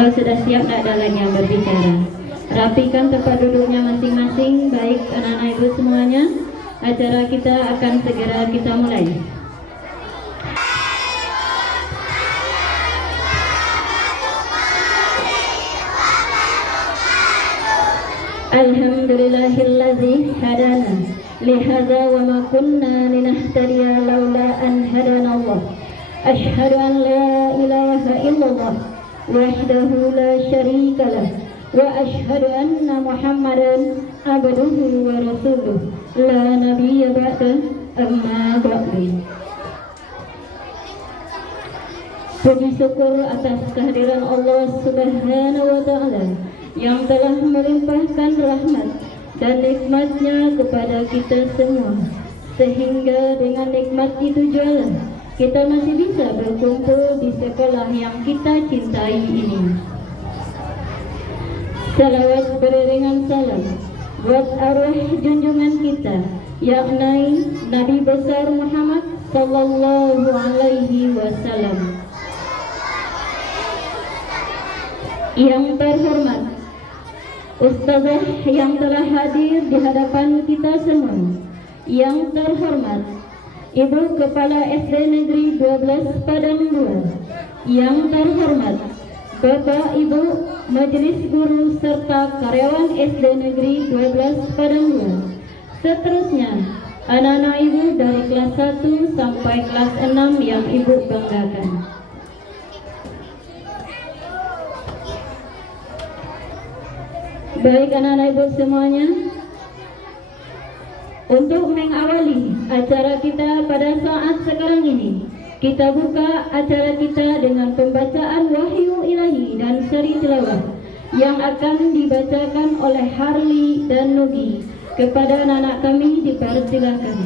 Kalau sudah siap, tidak ada lagi yang berbicara. Rapikan tempat duduknya masing-masing, baik anak-anak ibu semuanya. Acara kita akan segera kita mulai. Alhamdulillahilladzi hadana lihadza wa ma kunna linahtadiya laula an hadanallah. Asyhadu an la ilaha illallah wahdahu la syarika lah wa asyhadu anna Muhammadan abduhu wa rasuluh la nabiyya ba'da amma ba'du. Puji syukur atas kehadiran Allah Subhanahu wa ta'ala yang telah melimpahkan rahmat dan nikmatnya kepada kita semua, sehingga dengan nikmat itu jualah kita masih bisa berkumpul di sekolah yang kita cintai ini. Salawat beriringan salam buat arwah junjungan kita, yakni Nabi besar Muhammad sallallahu alaihi wasallam. Yang terhormat Ustazah yang telah hadir di hadapan kita semua, yang terhormat Ibu Kepala SD Negeri 12 Padang 2, yang terhormat Bapak Ibu Majelis Guru serta karyawan SD Negeri 12 Padang 2. Seterusnya, anak-anak ibu dari kelas 1 sampai kelas 6 yang ibu banggakan. Baik anak-anak ibu semuanya, untuk mengawali acara kita pada saat sekarang ini, kita buka acara kita dengan pembacaan wahyu ilahi dan seri tilawah yang akan dibacakan oleh Harli dan Nugi. Kepada anak-anak kami dipersilakan.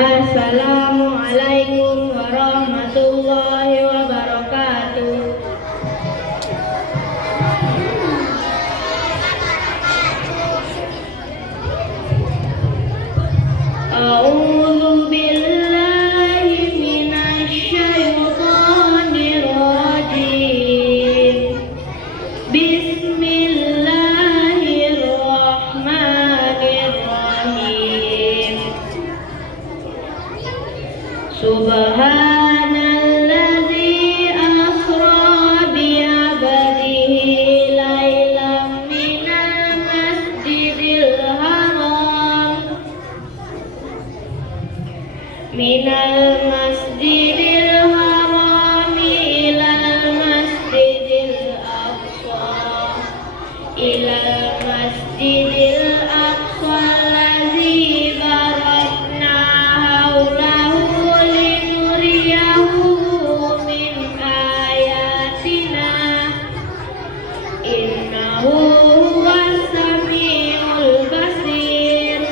Assalamualaikum warahmatullahi wabarakatuh. A'udzu billahi minasy syaithanir rajim. Bismillahirrahmanirrahim. Subhanalladzi asra bi'abdihi laylan minal masjidil haram ilal masjidil aqsa allazi barakna haulahu linuriyahu min ayatina innahu huwas samiul basir.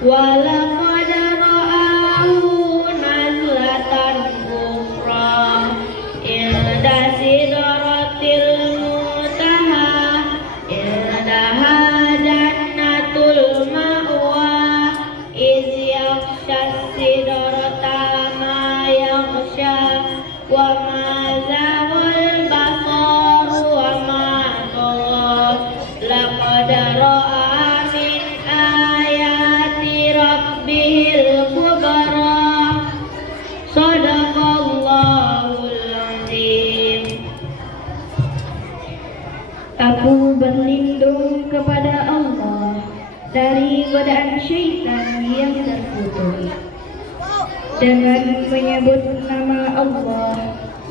Walaqad ra'ahu nazlatan ukhra inda sidratil muntaha indaha jannatul ma'wa iz yaghsha sidrata ma yaghsha wa ma zaghal basar wa ma tagha laqad ra'a min ayati rabbihil kubra. Shadaqallahul azim. Aku berlindung kepada Allah dari godaan syaitan yang terkutuk. dengan menyebut nama Allah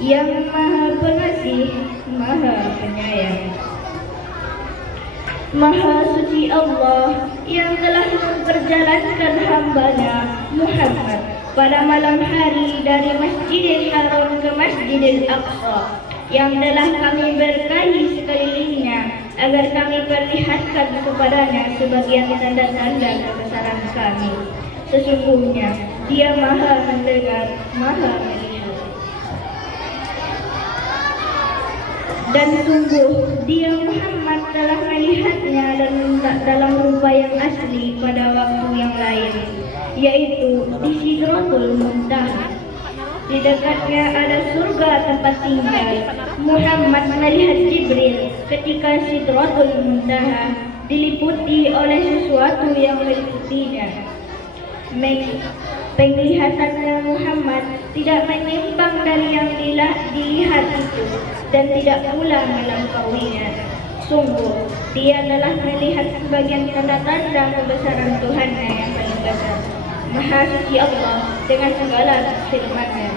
yang Maha Pengasih, Maha Penyayang. Maha suci Allah yang telah memperjalankan hamba-Nya Muhammad pada malam hari dari Masjidil Haram ke Masjidil Aqsa, yang telah kami berkahi sekelilingnya agar kami perlihatkan kepadanya sebagian tanda-tanda kebesaran kami. Sesungguhnya Dia Maha mendengar, Maha melihat. Dan sungguh Dia Muhammad telah melihatnya dalam rupa yang asli pada waktu yang lain, yaitu di Sidratul Muntaha. Di dekatnya ada surga tempat tinggal. Muhammad melihat Jibril ketika Sidratul Muntaha diliputi oleh sesuatu yang meliputinya. Penglihatannya Muhammad tidak menyimpang dari yang dilihat itu dan tidak pula melampauinya. Sungguh, Dia telah melihat sebagian tanda-tanda kebesaran Tuhannya yang paling besar. Maha suci Allah dengan segala firman-Nya.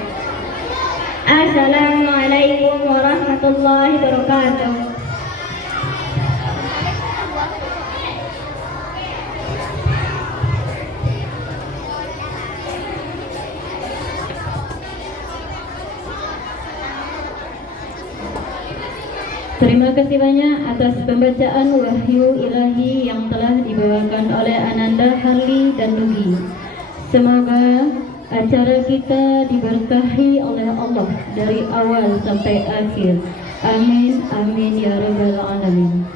Assalamualaikum warahmatullahi wabarakatuh. Terima kasih banyak atas pembacaan wahyu ilahi yang telah dibawakan oleh Ananda, Harley, dan Nugi. Semoga acara kita diberkahi oleh Allah dari awal sampai akhir. Amin, amin ya rabbal alamin.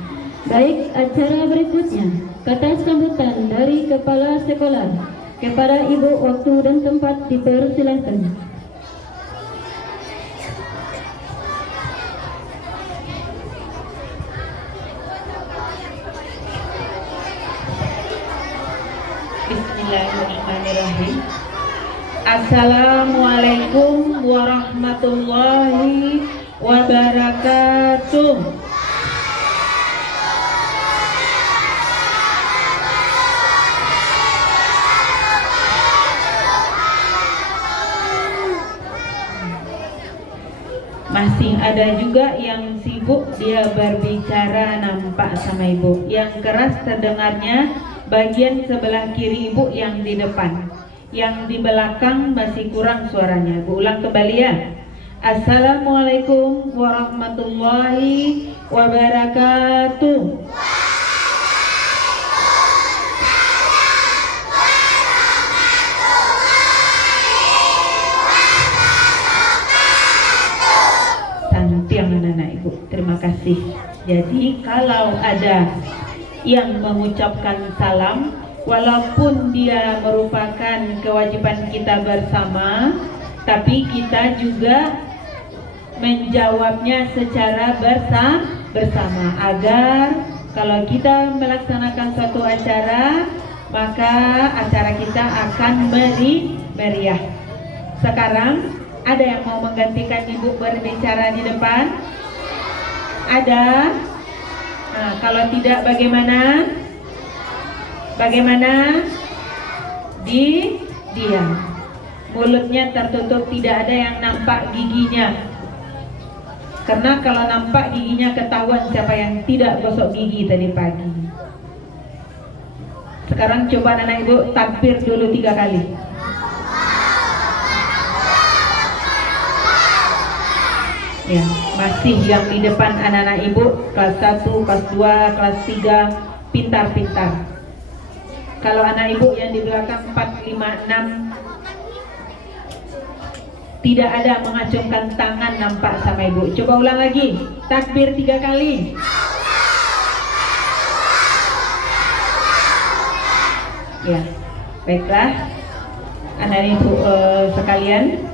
Baik, acara berikutnya, kata sambutan dari Kepala Sekolah. Kepada Ibu, waktu dan tempat dipersilakan. Bismillahirrahmanirrahim. Assalamualaikum warahmatullahi wabarakatuh. Masih ada juga yang sibuk dia berbicara nampak sama ibu. Yang keras terdengarnya bagian sebelah kiri ibu yang di depan. Yang di belakang masih kurang suaranya. Bu ulang kembali ya. Assalamualaikum warahmatullahi wabarakatuh. Santiang anak-anak ibu. Terima kasih. Jadi kalau ada yang mengucapkan salam, walaupun dia merupakan kewajiban kita bersama, tapi kita juga menjawabnya secara bersama agar kalau kita melaksanakan suatu acara, maka acara kita akan meriah. Sekarang ada yang mau menggantikan ibu berbicara di depan? Ada? Nah, kalau tidak bagaimana? Bagaimana? Diam. Mulutnya tertutup, tidak ada yang nampak giginya. Karena kalau nampak giginya ketahuan siapa yang tidak gosok gigi tadi pagi. Sekarang coba anak ibu takbir dulu 3 kali. Ya, masih yang di depan anak-anak ibu kelas 1, kelas 2, kelas 3 pintar-pintar. Kalau anak ibu yang di belakang 4, 5, 6 tidak ada mengacungkan tangan nampak sama ibu. Coba ulang lagi. Takbir 3 kali. Ya, baiklah anak ibu sekalian.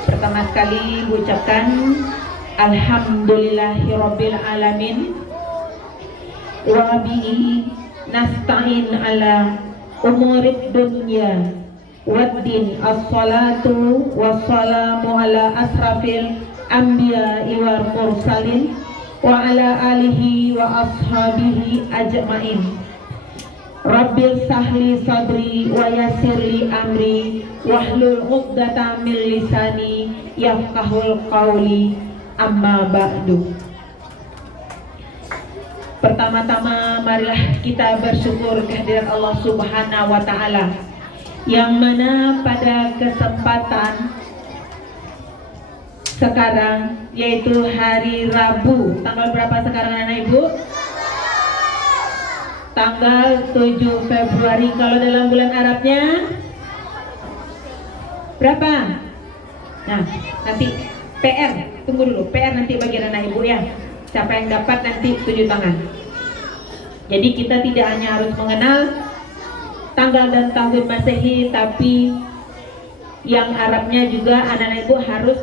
Pertama sekali ucapkan alhamdulillahirabbil alamin wa bihi nasta'in ala umurid dunya waddin. As-salatu wassalamu ala asrafil anbiya'i wal mursalin wa ala alihi wa ashabihi ajma'in. Rabbil sahli sadri wa yassirli amri wahlul 'uqdatam min lisani yafqahul qawli, amma ba'du. Pertama-tama marilah kita bersyukur kehadirat Allah Subhanahu wa taala, yang mana pada kesempatan sekarang, yaitu hari Rabu, tanggal berapa sekarang anak ibu? Tanggal 7 Februari. Kalau dalam bulan Arabnya berapa? Nah, nanti PR, tunggu dulu, PR nanti bagian anak ibu ya. Siapa yang dapat nanti tunjuk tangan. Jadi kita tidak hanya harus mengenal tanggal dan tahun Masehi, tapi yang Arabnya juga anak-anak ibu harus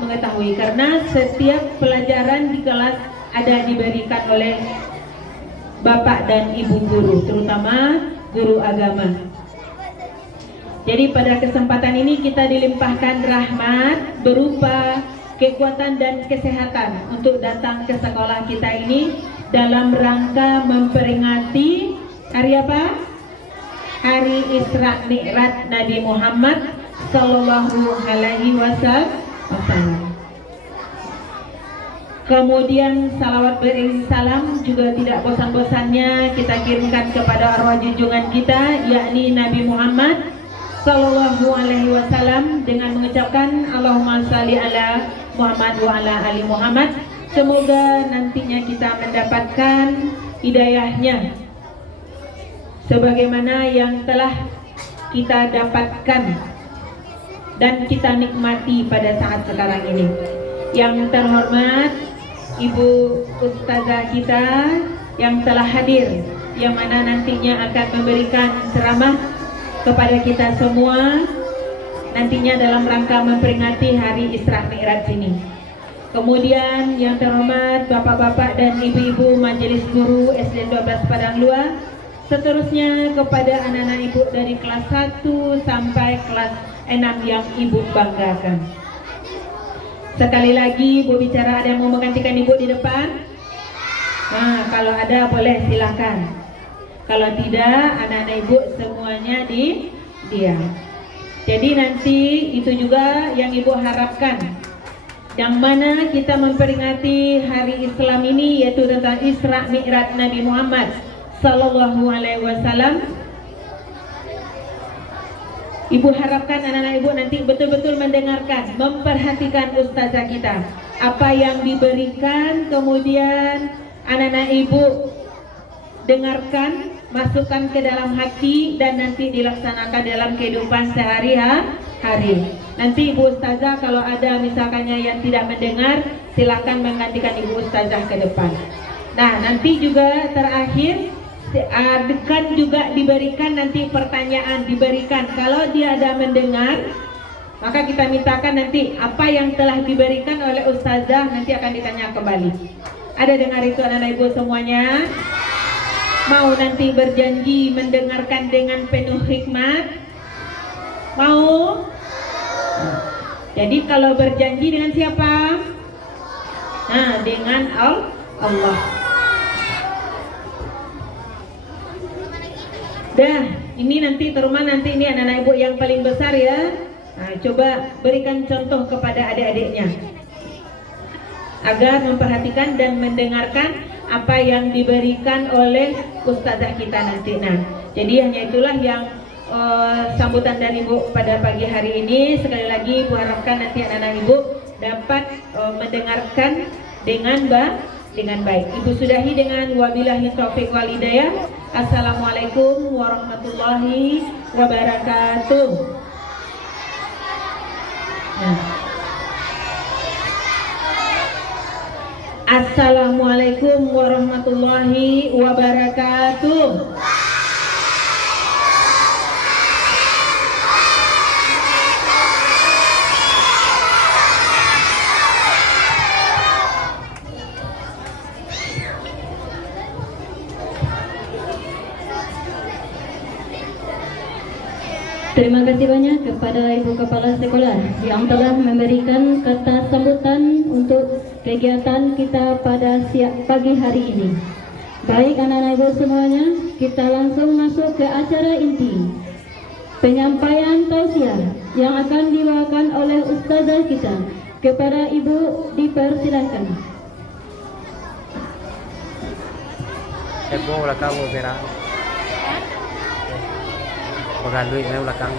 mengetahui, karena setiap pelajaran di kelas ada diberikan oleh bapak dan ibu guru, terutama guru agama. Jadi pada kesempatan ini kita dilimpahkan rahmat berupa kekuatan dan kesehatan untuk datang ke sekolah kita ini dalam rangka memperingati hari apa? Hari Isra Mi'raj Nabi Muhammad Sallallahu Alaihi Wasallam. Kemudian salawat beriring salam juga tidak bosan-bosannya kita kirimkan kepada arwah junjungan kita, yakni Nabi Muhammad Sallallahu Alaihi Wasallam, dengan mengucapkan Allahumma shalli ala Muhammad wa ala ali Muhammad. Semoga nantinya kita mendapatkan hidayahnya sebagaimana yang telah kita dapatkan dan kita nikmati pada saat sekarang ini. Yang terhormat Ibu Ustazah kita yang telah hadir, yang mana nantinya akan memberikan ceramah kepada kita semua nantinya dalam rangka memperingati hari Isra Mi'raj ini. Kemudian yang terhormat bapak-bapak dan ibu-ibu majelis guru SD 12 Padang Luar, seterusnya kepada anak-anak ibu dari kelas 1 sampai kelas 6 yang ibu banggakan. Sekali lagi ibu bicara, ada yang mau menggantikan ibu di depan? Nah, kalau ada boleh silakan. Kalau tidak, anak-anak ibu semuanya diam. Jadi nanti itu juga yang ibu harapkan, yang mana kita memperingati hari Islam ini, yaitu tentang Isra Mi'raj Nabi Muhammad Sallallahu Alaihi Wasallam. Ibu harapkan anak-anak ibu nanti betul-betul mendengarkan, memperhatikan ustazah kita, apa yang diberikan, kemudian anak-anak ibu dengarkan, masukkan ke dalam hati, dan nanti dilaksanakan dalam kehidupan sehari-hari. Nanti ibu ustazah kalau ada misalkannya yang tidak mendengar, silakan menggantikan ibu ustazah ke depan. Nah, nanti juga terakhir akan juga diberikan nanti pertanyaan, diberikan kalau dia ada mendengar, maka kita mintakan nanti apa yang telah diberikan oleh ustazah nanti akan ditanya kembali. Ada dengar itu anak-anak ibu semuanya? Mau nanti berjanji mendengarkan dengan penuh hikmat? Mau? Jadi kalau berjanji dengan siapa? Nah, dengan Allah. Dah, ini nanti terutama nanti ini anak-anak ibu yang paling besar ya. Nah, coba berikan contoh kepada adik-adiknya agar memperhatikan dan mendengarkan apa yang diberikan oleh ustazah kita nanti. Nah, jadi hanya itulah yang sambutan dari ibu pada pagi hari ini. Sekali lagi ibu harapkan nanti anak-anak ibu dapat mendengarkan dengan baik. Ibu sudahi dengan wabillahi taufiq wal hidayah. Assalamualaikum warahmatullahi wabarakatuh. Nah. Assalamualaikum warahmatullahi wabarakatuh. Terima kasih banyak kepada Ibu Kepala Sekolah yang telah memberikan kata sambutan untuk kegiatan kita pada pagi hari ini. Baik anak-anak ibu semuanya, kita langsung masuk ke acara inti, penyampaian tausiah yang akan dibawakan oleh ustazah kita. Kepada ibu dipersilakan. Epo belakang pera. Pegang duit ni belakang.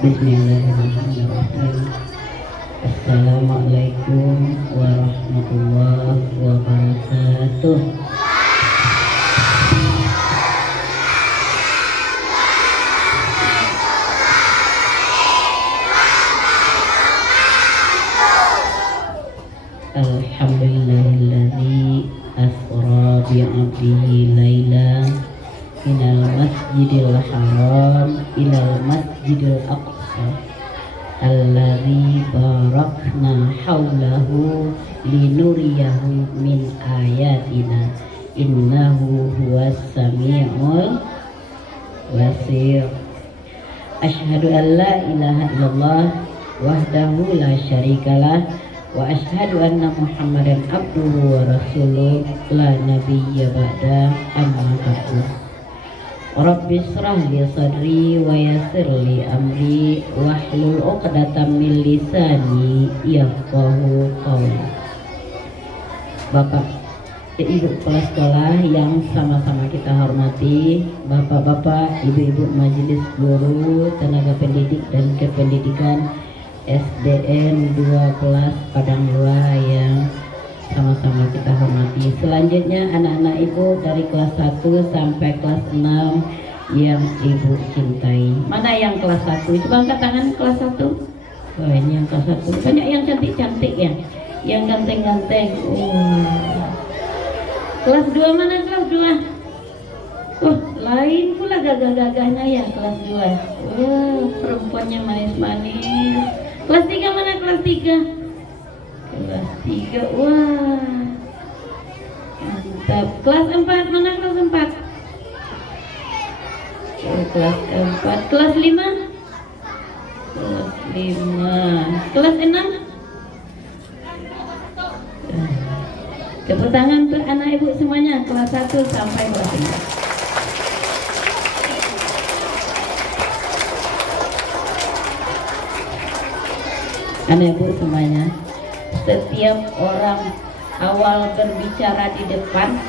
Bismillahirrahmanirrahim. Assalamualaikum warahmatullahi wabarakatuh. Alhamdulillahilladzi asra bi'abdihi laylan minal masjidil haram ilal masjidil aqsa alladzi barakna haulahu linuriyahu min ayatina innahu huwas sami'ul basir. Asyhadu an la ilaha illallah wahdahu la syarikalah wa asyhadu anna muhammadan abduhu wa rasuluh la nabiyya ba'da amma ba'du. Rabbi shrah li sadri wa yassir li amri wahlul 'uqdatam min lisani yafqahu qawli. Bapak Ibu kepala sekolah yang sama-sama kita hormati, bapak-bapak, ibu-ibu majelis guru, tenaga pendidik dan kependidikan SDN 12 Padang Luar yang sama-sama kita hormati. Selanjutnya anak-anak ibu dari kelas 1 sampai kelas 6 yang ibu cintai. Mana yang kelas 1? Coba angkat tangan kelas 1. Oh, ini yang kelas 1. Banyak yang cantik-cantik ya, yang ganteng-ganteng. Kelas 2 mana kelas 2? Oh, lain pula gagah-gagahnya ya kelas 2. Perempuannya manis-manis. Kelas 3 mana kelas 3? Kelas 3, wah mantap. Kelas 4 mana kelas 4? Kelas 4. Kelas 5? Kelas 5. Kelas 6? Tepuk tangan untuk anak ibu semuanya kelas 1 sampai kelas 5. Anak ibu semuanya, setiap orang awal berbicara di depan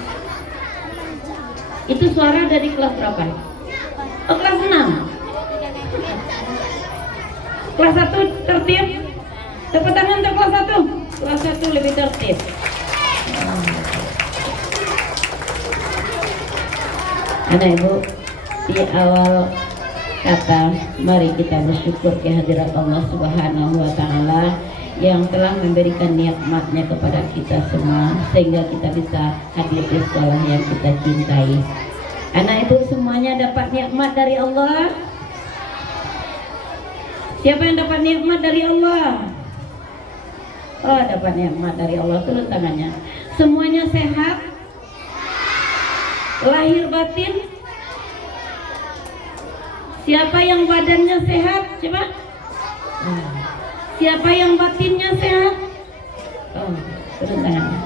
itu suara dari kelas berapa? Oh, kelas 6. Kelas 1 tertib. Tepuk tangan untuk kelas 1. Kelas 1 lebih tertib. Anak ibu, di awal kata mari kita bersyukur kehadirat Allah Subhanahu wa Ta'ala yang telah memberikan nikmatnya kepada kita semua sehingga kita bisa hadir di sekolah yang kita cintai. Anak ibu semuanya dapat nikmat dari Allah. Siapa yang dapat nikmat dari Allah? Oh, dapat nikmat dari Allah, turun tangannya. Semuanya sehat, lahir batin. Siapa yang badannya sehat? Coba. Siapa yang batinnya sehat? Oh, turun tangannya.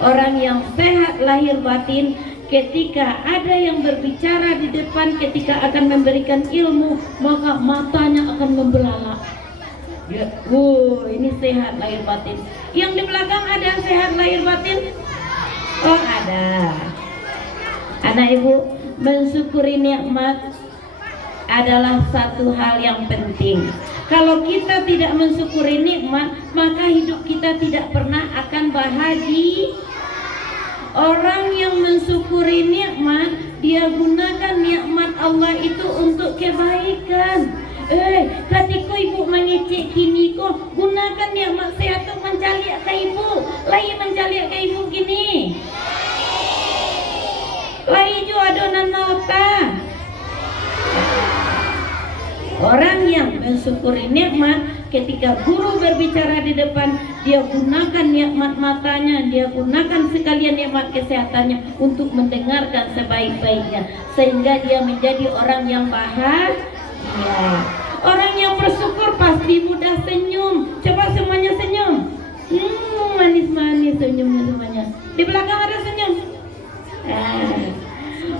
Orang yang sehat lahir batin, ketika ada yang berbicara di depan, ketika akan memberikan ilmu, maka matanya akan membelalak. Ya, ini sehat lahir batin. Yang di belakang ada sehat lahir batin? Oh, ada. Anak ibu, mensyukuri nikmat adalah satu hal yang penting. Kalau kita tidak mensyukuri nikmat, maka hidup kita tidak pernah akan bahagia. Orang yang mensyukuri nikmat, dia gunakan nikmat Allah itu untuk kebaikan. Ketika ibu mengecek kini kok gunakan nikmat sehat untuk mencaliak ke ibu. Lagi mencaliak ke ibu gini. Lagi juga adonan nota. Orang yang mensyukuri nikmat, ketika guru berbicara di depan, dia gunakan nikmat matanya, dia gunakan sekalian nikmat kesehatannya untuk mendengarkan sebaik-baiknya, sehingga dia menjadi orang yang bahagia. Orang yang bersyukur pasti mudah senyum. Coba semuanya senyum. Manis-manis senyumnya semuanya. Di belakang ada senyum.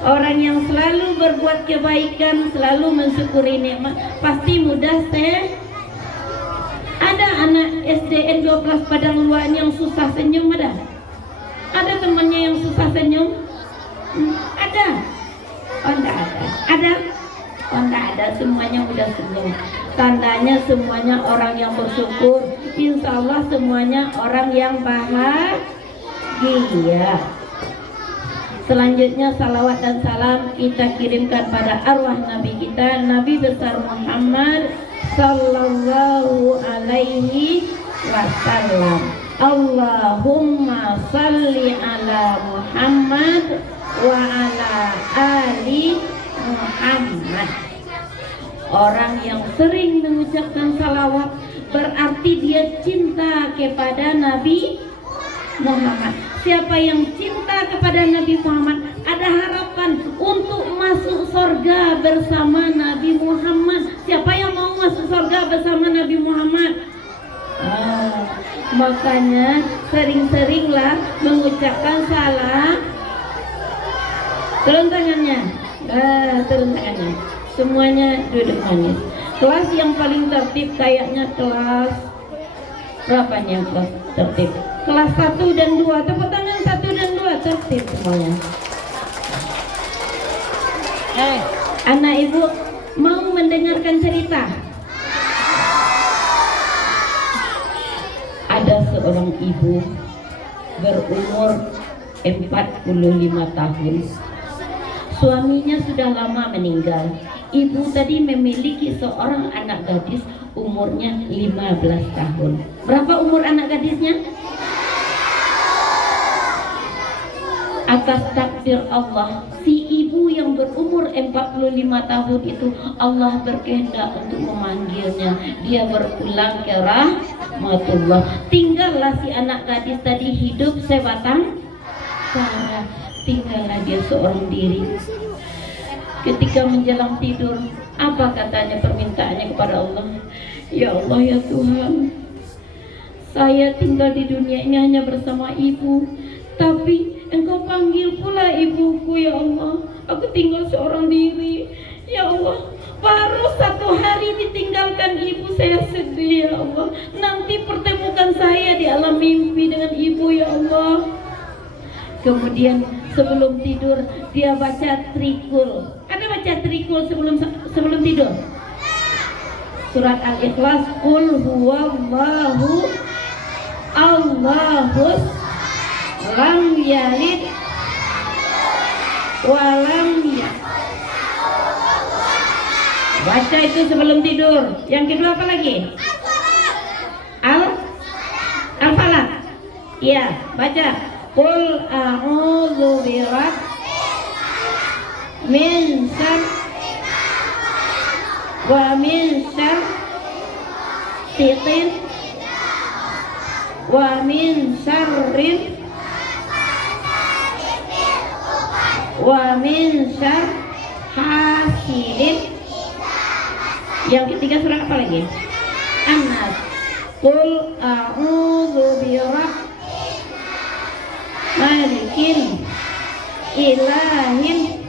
Orang yang selalu berbuat kebaikan, selalu mensyukuri nikmat, pasti mudah Ada anak SDN 12 Padang Luan yang susah senyum, ada? Ada temannya yang susah senyum? Ada? Oh, enggak ada. Ada? Oh, enggak ada, semuanya mudah senyum. Tandanya semuanya orang yang bersyukur. Insya Allah semuanya orang yang bahagia. Selanjutnya salawat dan salam kita kirimkan pada arwah Nabi kita, Nabi besar Muhammad sallallahu alaihi wasallam. Allahumma salli ala Muhammad wa ala ali Muhammad. Orang yang sering mengucapkan salawat berarti dia cinta kepada Nabi Muhammad. Siapa yang cinta kepada Nabi Muhammad ada harapan untuk masuk surga bersama Nabi Muhammad. Siapa yang mau masuk surga bersama Nabi Muhammad? Makanya sering-seringlah mengucapkan salam. Turun tangannya. Turun tangannya. Semuanya duduk manis. Kelas yang paling tertib kayaknya kelas berapanya kelas tertib? Kelas 1 dan 2. Tepuk tangan 1 dan 2 tertib semuanya. Anak ibu mau mendengarkan cerita. Ada seorang ibu berumur 45 tahun. Suaminya sudah lama meninggal. Ibu tadi memiliki seorang anak gadis umurnya 15 tahun. Berapa umur anak gadisnya? Atas takdir Allah, si ibu yang berumur 45 tahun itu Allah berkehendak untuk memanggilnya. Dia berpulang ke rahmatullah. Tinggallah si anak gadis tadi hidup sebatang kara. Tinggallah dia seorang diri. Ketika menjelang tidur, apa katanya permintaannya kepada Allah? Ya Allah, ya Tuhan, saya tinggal di dunia ini hanya bersama ibu, tapi Engkau panggil pula ibuku, ya Allah. Aku tinggal seorang diri, ya Allah. Baru 1 hari ditinggalkan ibu, saya sedih, ya Allah. Nanti pertemukan saya di alam mimpi dengan ibu, ya Allah. Kemudian sebelum tidur dia baca trikul. Ada baca trikul sebelum tidur? Surat Al-Ikhlas, Qul huwallahu Allahus lam yalid walam ya. Baca itu sebelum tidur. Yang kedua apa lagi? Al-Falaq. Iya, baca. Qul a'udzu min syarri wa min syarri wa min syarri wa min syarri hasidin. Yang ketiga surah apa lagi? An-Nas. Qul a'udzu malikin ilahin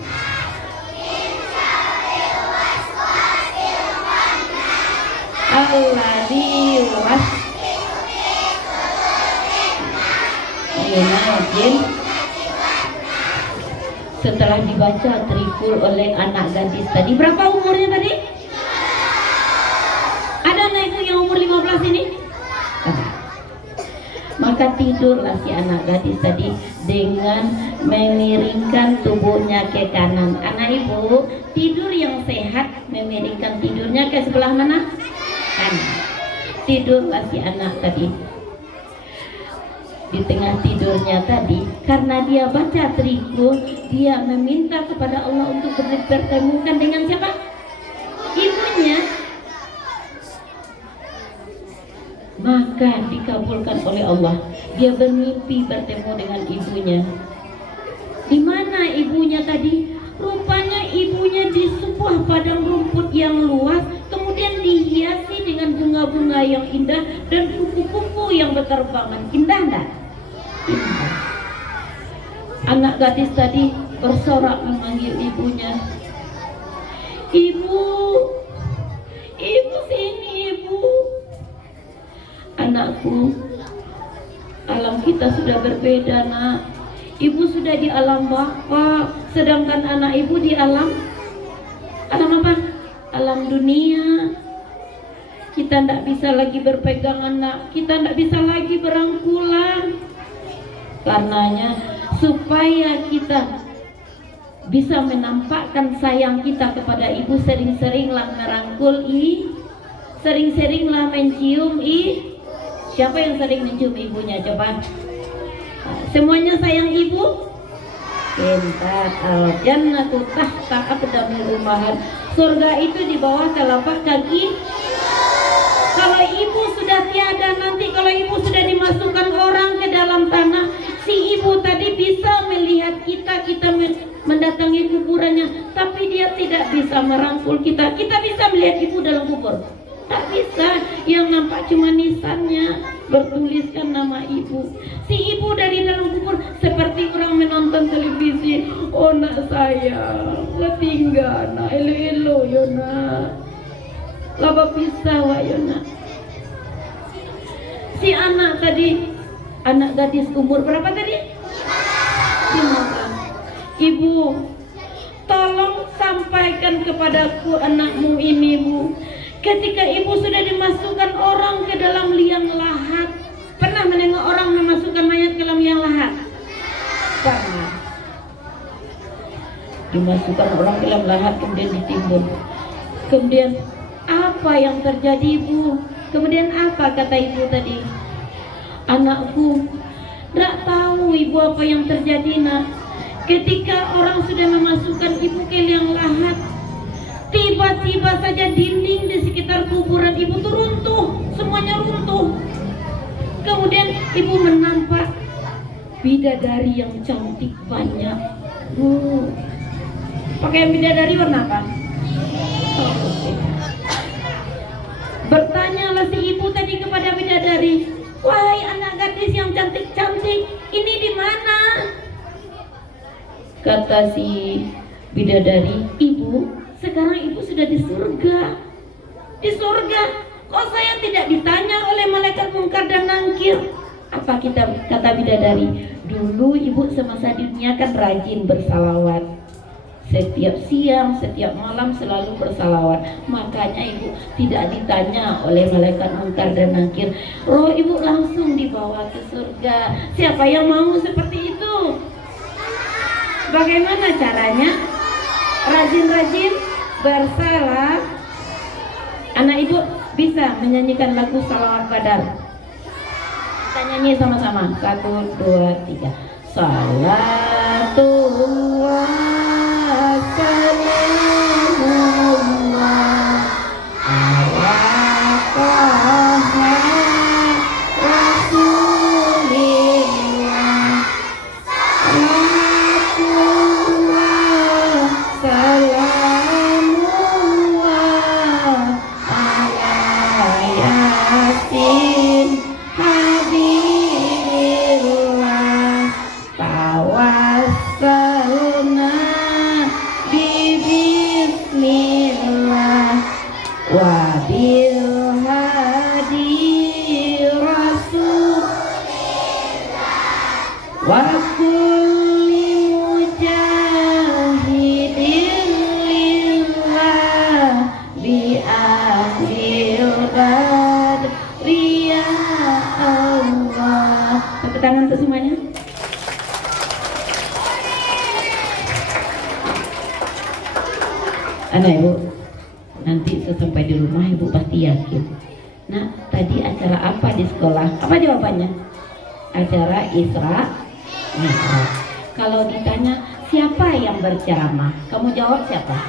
alladzi Setelah dibaca trikul oleh anak gadis tadi, berapa umurnya tadi? Ada anak ibu yang umur 15 ini? Maka tidurlah si anak gadis tadi dengan memiringkan tubuhnya ke kanan. Anak ibu tidur yang sehat memiringkan tidurnya ke sebelah mana? Kanan. Tidurlah si anak tadi. Di tengah tidurnya tadi, karena dia baca trikul, dia meminta kepada Allah untuk bertemukan dengan siapa? Ibunya. maka dikabulkan oleh Allah. Dia bermimpi bertemu dengan ibunya. Di mana ibunya tadi? Rupanya ibunya di sebuah padang rumput yang luas, kemudian dihiasi dengan bunga-bunga yang indah dan kupu-kupu yang berterbangan. Indah enggak? Indah. Anak gadis tadi bersorak memanggil ibunya. Ibu, ibu sini ibu. Anakku, alam kita sudah berbeda nak. Ibu sudah di alam bapa, sedangkan anak ibu di alam apa? Alam dunia. Kita tidak bisa lagi berpegangan nak. Kita tidak bisa lagi berangkulan. Karenanya supaya kita bisa menampakkan sayang kita kepada ibu, sering-seringlah merangkul sering-seringlah mencium Siapa yang sering mencium ibunya coba? Semuanya sayang ibu? Pintar. Al-jannatu tahta aqdamil ummahat. Surga itu di bawah telapak kaki. Kalau ibu sudah tiada, nanti kalau ibu sudah dimasukkan orang ke dalam tanah, si ibu tadi bisa melihat kita mendatangi kuburannya, tapi dia tidak bisa merangkul kita. Kita bisa melihat ibu dalam kubur? Tak bisa. Yang nampak cuma nisannya, bertuliskan nama ibu. Si ibu dari dalam kubur seperti orang menonton televisi. Oh nak saya ketinggal nak, elo-elo yo nak, laba pisah wak yo nak. Si anak tadi, anak gadis umur berapa tadi? 15. Ibu, tolong sampaikan kepadaku anakmu ini bu. Ketika ibu sudah dimasukkan orang ke dalam liang lahat. Pernah menengok orang memasukkan mayat ke dalam liang lahat? Pernah. Dimasukkan orang ke dalam lahat, kemudian ditimbun. Kemudian apa yang terjadi ibu? Kemudian apa kata ibu tadi? Anakku, tidak tahu ibu apa yang terjadi nak. Ketika orang sudah memasukkan ibu ke liang lahat, tiba-tiba saja dinding di sekitar kuburan ibu tuh runtuh, semuanya runtuh. Kemudian ibu menampak bidadari yang cantik banyak. Pakaian bidadari warna apa? Bertanyalah si ibu tadi kepada bidadari, wahai anak gadis yang cantik-cantik, ini di mana? Kata si bidadari, ibu, sekarang ibu sudah di surga. Di surga. Kok saya tidak ditanya oleh malaikat mungkar dan nangkir? Apa kata bidadari? Dulu ibu semasa di dunia kan rajin bersalawat. Setiap siang, setiap malam selalu bersalawat. Makanya ibu tidak ditanya oleh malaikat mungkar dan nangkir. Roh ibu langsung dibawa ke surga. Siapa yang mau seperti itu? Bagaimana caranya? Rajin-rajin bersalah. Anak ibu bisa menyanyikan lagu salawat badar. Kita nyanyi sama-sama. 1, 2, 3. Salatullah salamullah ala taha rasulillah. Salatullah salamullah ala yasin habibillah. Tawassalna bismillah wa bil hadi rasulillah wa kulli mujahidin lillah bi ahlil badri ya Allah. Tepuk tangan untuk semuanya. Anak ibu, nanti sesampai di rumah ibu pasti yakin. Nah, tadi acara apa di sekolah? Apa jawabannya? Acara Isra Mi'raj. Kalau ditanya siapa yang berceramah, kamu jawab siapa?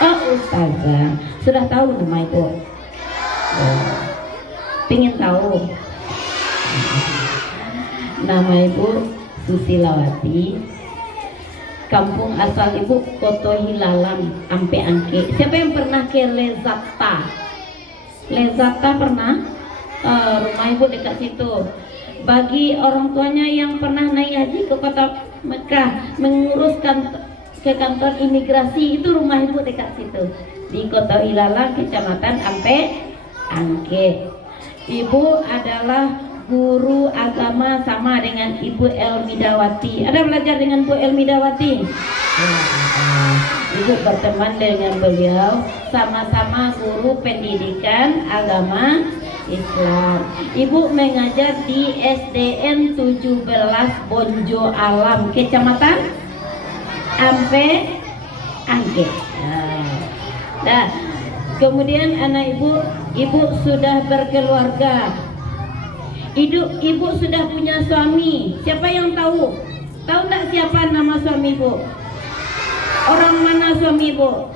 Oh, ustazah. Sudah tahu nama ibu? Oh. Pengen tahu? Nama ibu Susilawati. Kampung asal ibu Koto Hilalang, Ampe Angke. Siapa yang pernah ke Lezata? Lezata pernah? Rumah ibu dekat situ. Bagi orang tuanya yang pernah naik haji ke kota Mekah menguruskan ke kantor imigrasi, itu rumah ibu dekat situ di Koto Hilalang, Kecamatan Ampe Angke. Ibu adalah guru agama sama dengan Ibu Elmidawati. Ada belajar dengan Bu Elmidawati? Ibu berteman dengan beliau, sama-sama guru pendidikan agama Islam. Ibu mengajar di SDN 17 Bonjo Alam, Kecamatan Ampe Angke. Nah, kemudian anak ibu sudah berkeluarga. Ibu sudah punya suami. Siapa yang tahu? Tahu nggak siapa nama suami ibu? Orang mana suami ibu?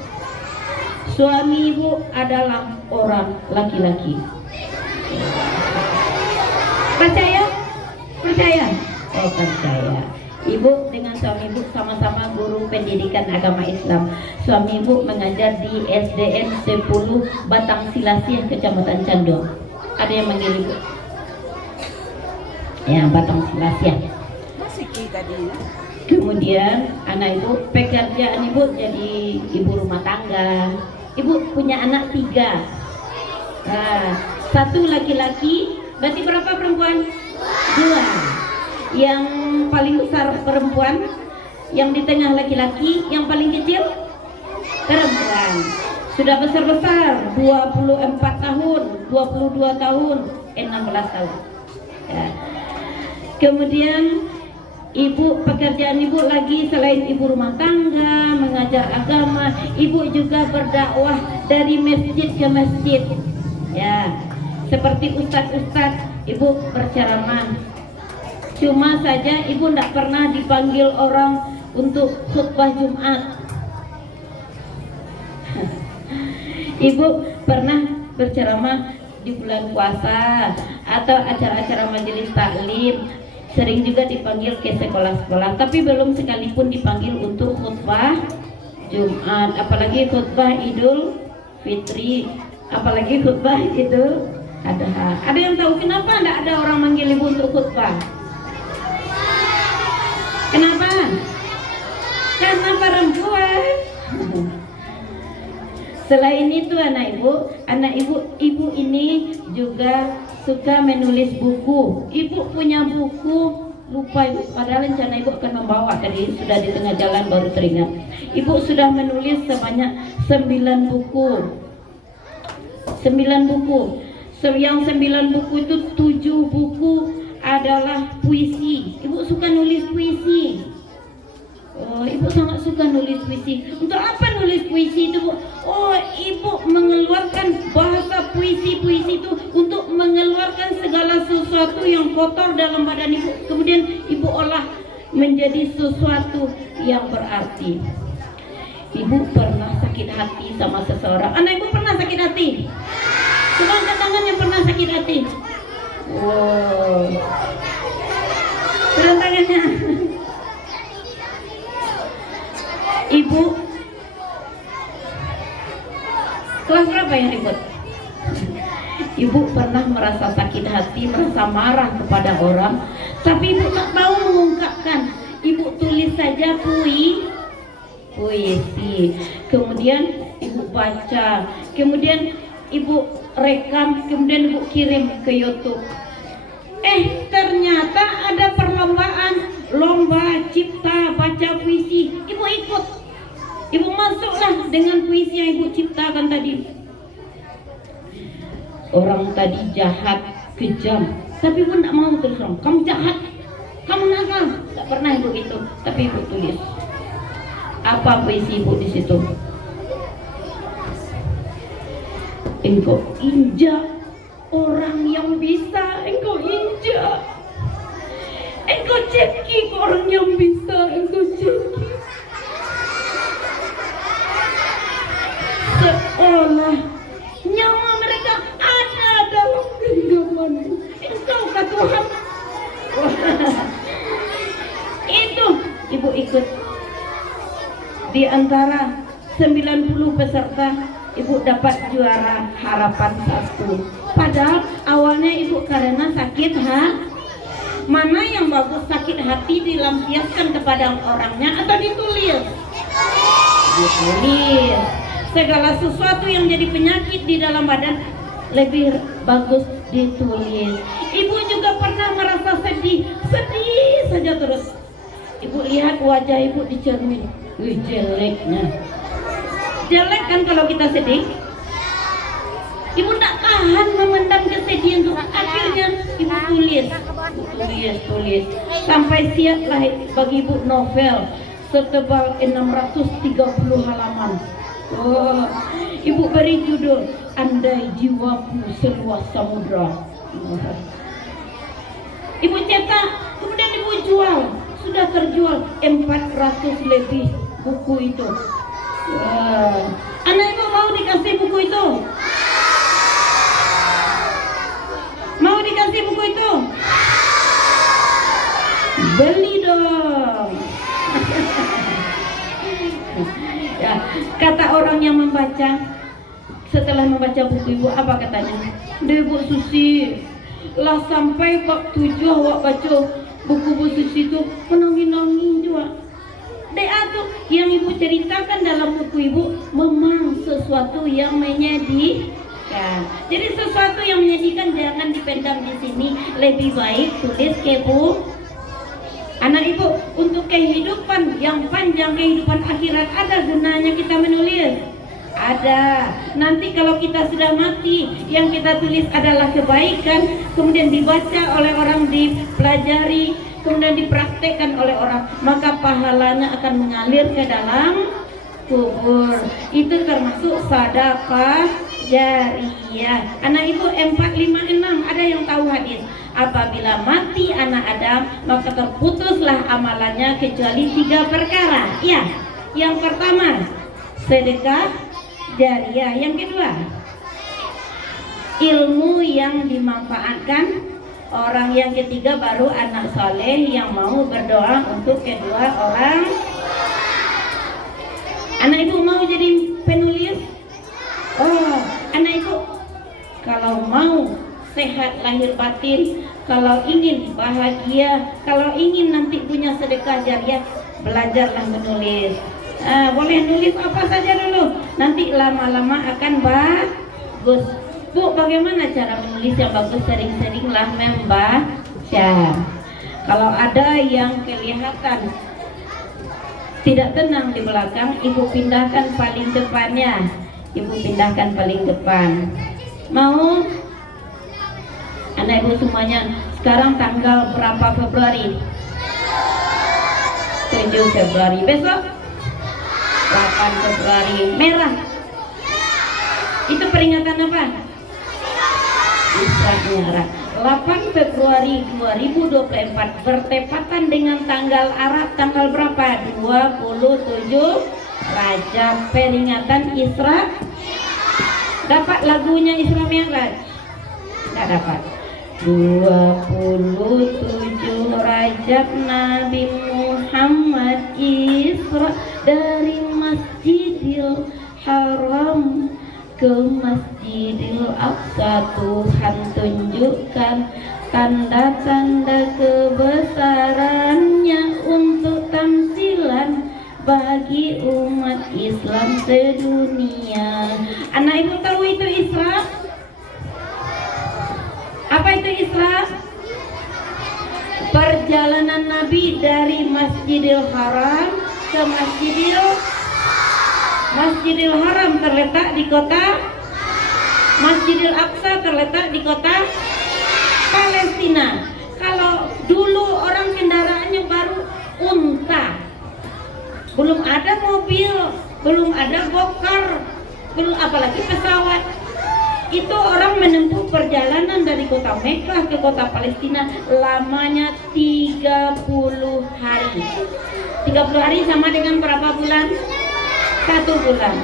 Suami ibu adalah orang laki-laki. Percaya? Percaya? Oh, percaya. Ibu dengan suami ibu sama-sama guru pendidikan agama Islam. Suami ibu mengajar di SDN 10 Batang Silasiah, Kecamatan Candong. Ada yang manggil ibu? Ya, Batang Silasiah. Kemudian anak ibu, pekerjaan ibu jadi ibu rumah tangga. Ibu punya anak 3. Nah, 1 laki-laki, berarti berapa perempuan? 2. Yang paling besar perempuan, yang di tengah laki-laki, yang paling kecil perempuan. Sudah besar-besar, 24 tahun, 22 tahun, 16 tahun. Ya. Kemudian ibu, pekerjaan ibu lagi selain ibu rumah tangga, mengajar agama, ibu juga berdakwah dari masjid ke masjid. Ya, seperti ustadz-ustadz, ibu berceramah. Cuma saja ibu tidak pernah dipanggil orang untuk khutbah Jumat. Ibu pernah berceramah di bulan puasa atau acara-acara majelis taklim. Sering juga dipanggil ke sekolah-sekolah, tapi belum sekalipun dipanggil untuk khutbah Jumat, apalagi khutbah Idul Fitri, apalagi khutbah Idul Adha. Ada yang tahu kenapa tidak ada orang manggil ibu untuk khutbah? Kenapa? Karena perempuan. Selain itu anak ibu ini juga suka menulis buku. Ibu punya buku, lupa ibu, padahal rencana ibu akan membawa, tadi sudah di tengah jalan baru teringat. Ibu sudah menulis sebanyak 9 buku. 9 buku. Yang 9 buku itu 7 buku adalah puisi. Ibu suka nulis puisi. Oh, ibu sangat suka nulis puisi. Untuk apa nulis puisi itu, Bu? Oh, ibu mengeluarkan bahasa puisi-puisi itu untuk mengeluarkan segala sesuatu yang kotor dalam badan ibu. Kemudian ibu olah menjadi sesuatu yang berarti. Ibu pernah sakit hati sama seseorang. Anak ibu pernah sakit hati? Coba angkat tangan yang pernah sakit hati. Wow. Turun tangannya. Ibu kelas berapa yang ribut? Ibu pernah merasa sakit hati, merasa marah kepada orang, tapi ibu tak tahu mengungkapkan. Ibu tulis saja puisi, kemudian ibu baca, kemudian ibu rekam, kemudian ibu kirim ke YouTube. Ternyata ada perlombaan, lomba cipta baca puisi. Ibu ikut, ibu masuklah dengan puisi yang ibu ciptakan tadi. Orang tadi jahat, kejam, tapi ibu tidak mau terus terang. Kamu jahat, kamu nakal. Tak pernah ibu gitu, tapi ibu tulis. Apa puisi ibu di situ? Engkau injak orang yang bisa, engkau injak. Engkau cekik orang yang bisa, engkau cekik. Seolah nyawa mereka ada dalam genggaman antara 90 peserta, ibu dapat juara harapan 1. Padahal awalnya ibu karena sakit mana yang bagus, sakit hati dilampiaskan kepada orangnya atau ditulis? Ditulis. Segala sesuatu yang jadi penyakit di dalam badan lebih bagus ditulis. Ibu juga pernah merasa sedih saja terus. Ibu lihat wajah ibu di cermin, wih jeleknya. Jelek kan kalau kita sedih. Ibu tak tahan memendam kesedihan itu. Akhirnya ibu tulis. Sampai siap lah bagi ibu novel setebal 630 halaman. Oh, ibu beri judul Andai Jiwaku Seluas Samudra. Ibu cetak, kemudian ibu jual. Sudah terjual 400 lebih buku itu. Anak ibu mau dikasih buku itu? Mau dikasih buku itu? Beli dong. Ya, kata orang yang membaca, setelah membaca buku ibu, apa katanya? Ibu Susi, lah sampai bab 7 awak baca buku Bu Susi itu menangis juga. DA tuh yang ibu ceritakan dalam buku ibu memang sesuatu yang menyedihkan. Jadi sesuatu yang menyedihkan jangan dipendam di sini, lebih baik tulis ke bu. Anak ibu, untuk kehidupan yang panjang, kehidupan akhirat ada gunanya kita menulis. Ada. Nanti kalau kita sudah mati, yang kita tulis adalah kebaikan, kemudian dibaca oleh orang, dipelajari, kemudian dipraktekkan oleh orang, maka pahalanya akan mengalir ke dalam kubur. Itu termasuk sedekah jariyah. Anak ibu 456, ada yang tahu hadis? Apabila mati anak Adam, maka terputuslah amalannya kecuali 3 perkara. Ya, yang pertama sedekah jariyah, yang kedua ilmu yang dimanfaatkan orang, yang ketiga baru anak soleh yang mau berdoa untuk kedua orang. Anak ibu mau jadi penulis? Oh, anak ibu kalau mau sehat lahir batin, kalau ingin bahagia, kalau ingin nanti punya sedekah jariah, belajarlah menulis. Boleh nulis apa saja dulu, nanti lama-lama akan bagus. Bu, bagaimana cara menulis yang bagus? Sering-seringlah membaca. Kalau ada yang kelihatan tidak tenang di belakang, ibu pindahkan paling depannya. Ibu pindahkan paling depan. Mau? Anak ibu semuanya, sekarang tanggal berapa Februari? 7 Februari. Besok 8 Februari. Merah. Itu peringatan apa? Isra Mi'raj. 8 Februari 2024 bertepatan dengan tanggal Arab tanggal berapa? 27 Rajab, peringatan Isra. Dapat lagunya Isra Mi'raj? Tidak dapat. 27 Rajab Nabi Muhammad Isra dari Masjidil Haram ke Masjidil Aqsa. Tuhan tunjukkan tanda-tanda kebesarannya untuk tamsilan bagi umat Islam sedunia. Anak ibu tahu itu Isra? Apa itu Isra? Perjalanan Nabi dari Masjidil Haram ke Masjidil Haram terletak di kota, Masjidil Aqsa terletak di kota Palestina. Kalau dulu orang kendaraannya baru unta, belum ada mobil, belum ada gokar, belum apalagi pesawat. Itu orang menempuh perjalanan dari kota Mekah ke kota Palestina lamanya 30 hari. 30 hari sama dengan berapa bulan? 1 bulan.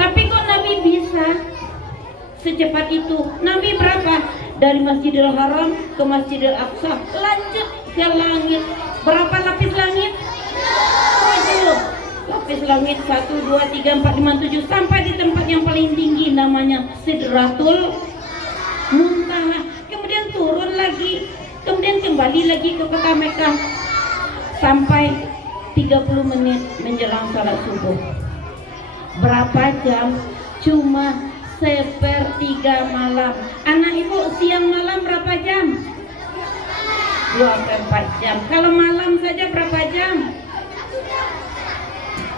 Tapi kok Nabi bisa secepat itu? Nabi berapa? Dari Masjidil Haram ke Masjidil Aqsa, lanjut ke langit. Berapa lapis langit? langit 1, 2, 3, 4, 5, 7 sampai di tempat yang paling tinggi namanya Sidratul Muntaha. Kemudian turun lagi, kemudian kembali lagi ke kota Mekah sampai 30 menit menjelang salat subuh. Berapa jam? Cuma 1/3 malam. Anak ibu, siang malam berapa jam? 2-4 jam. Kalau malam saja berapa jam?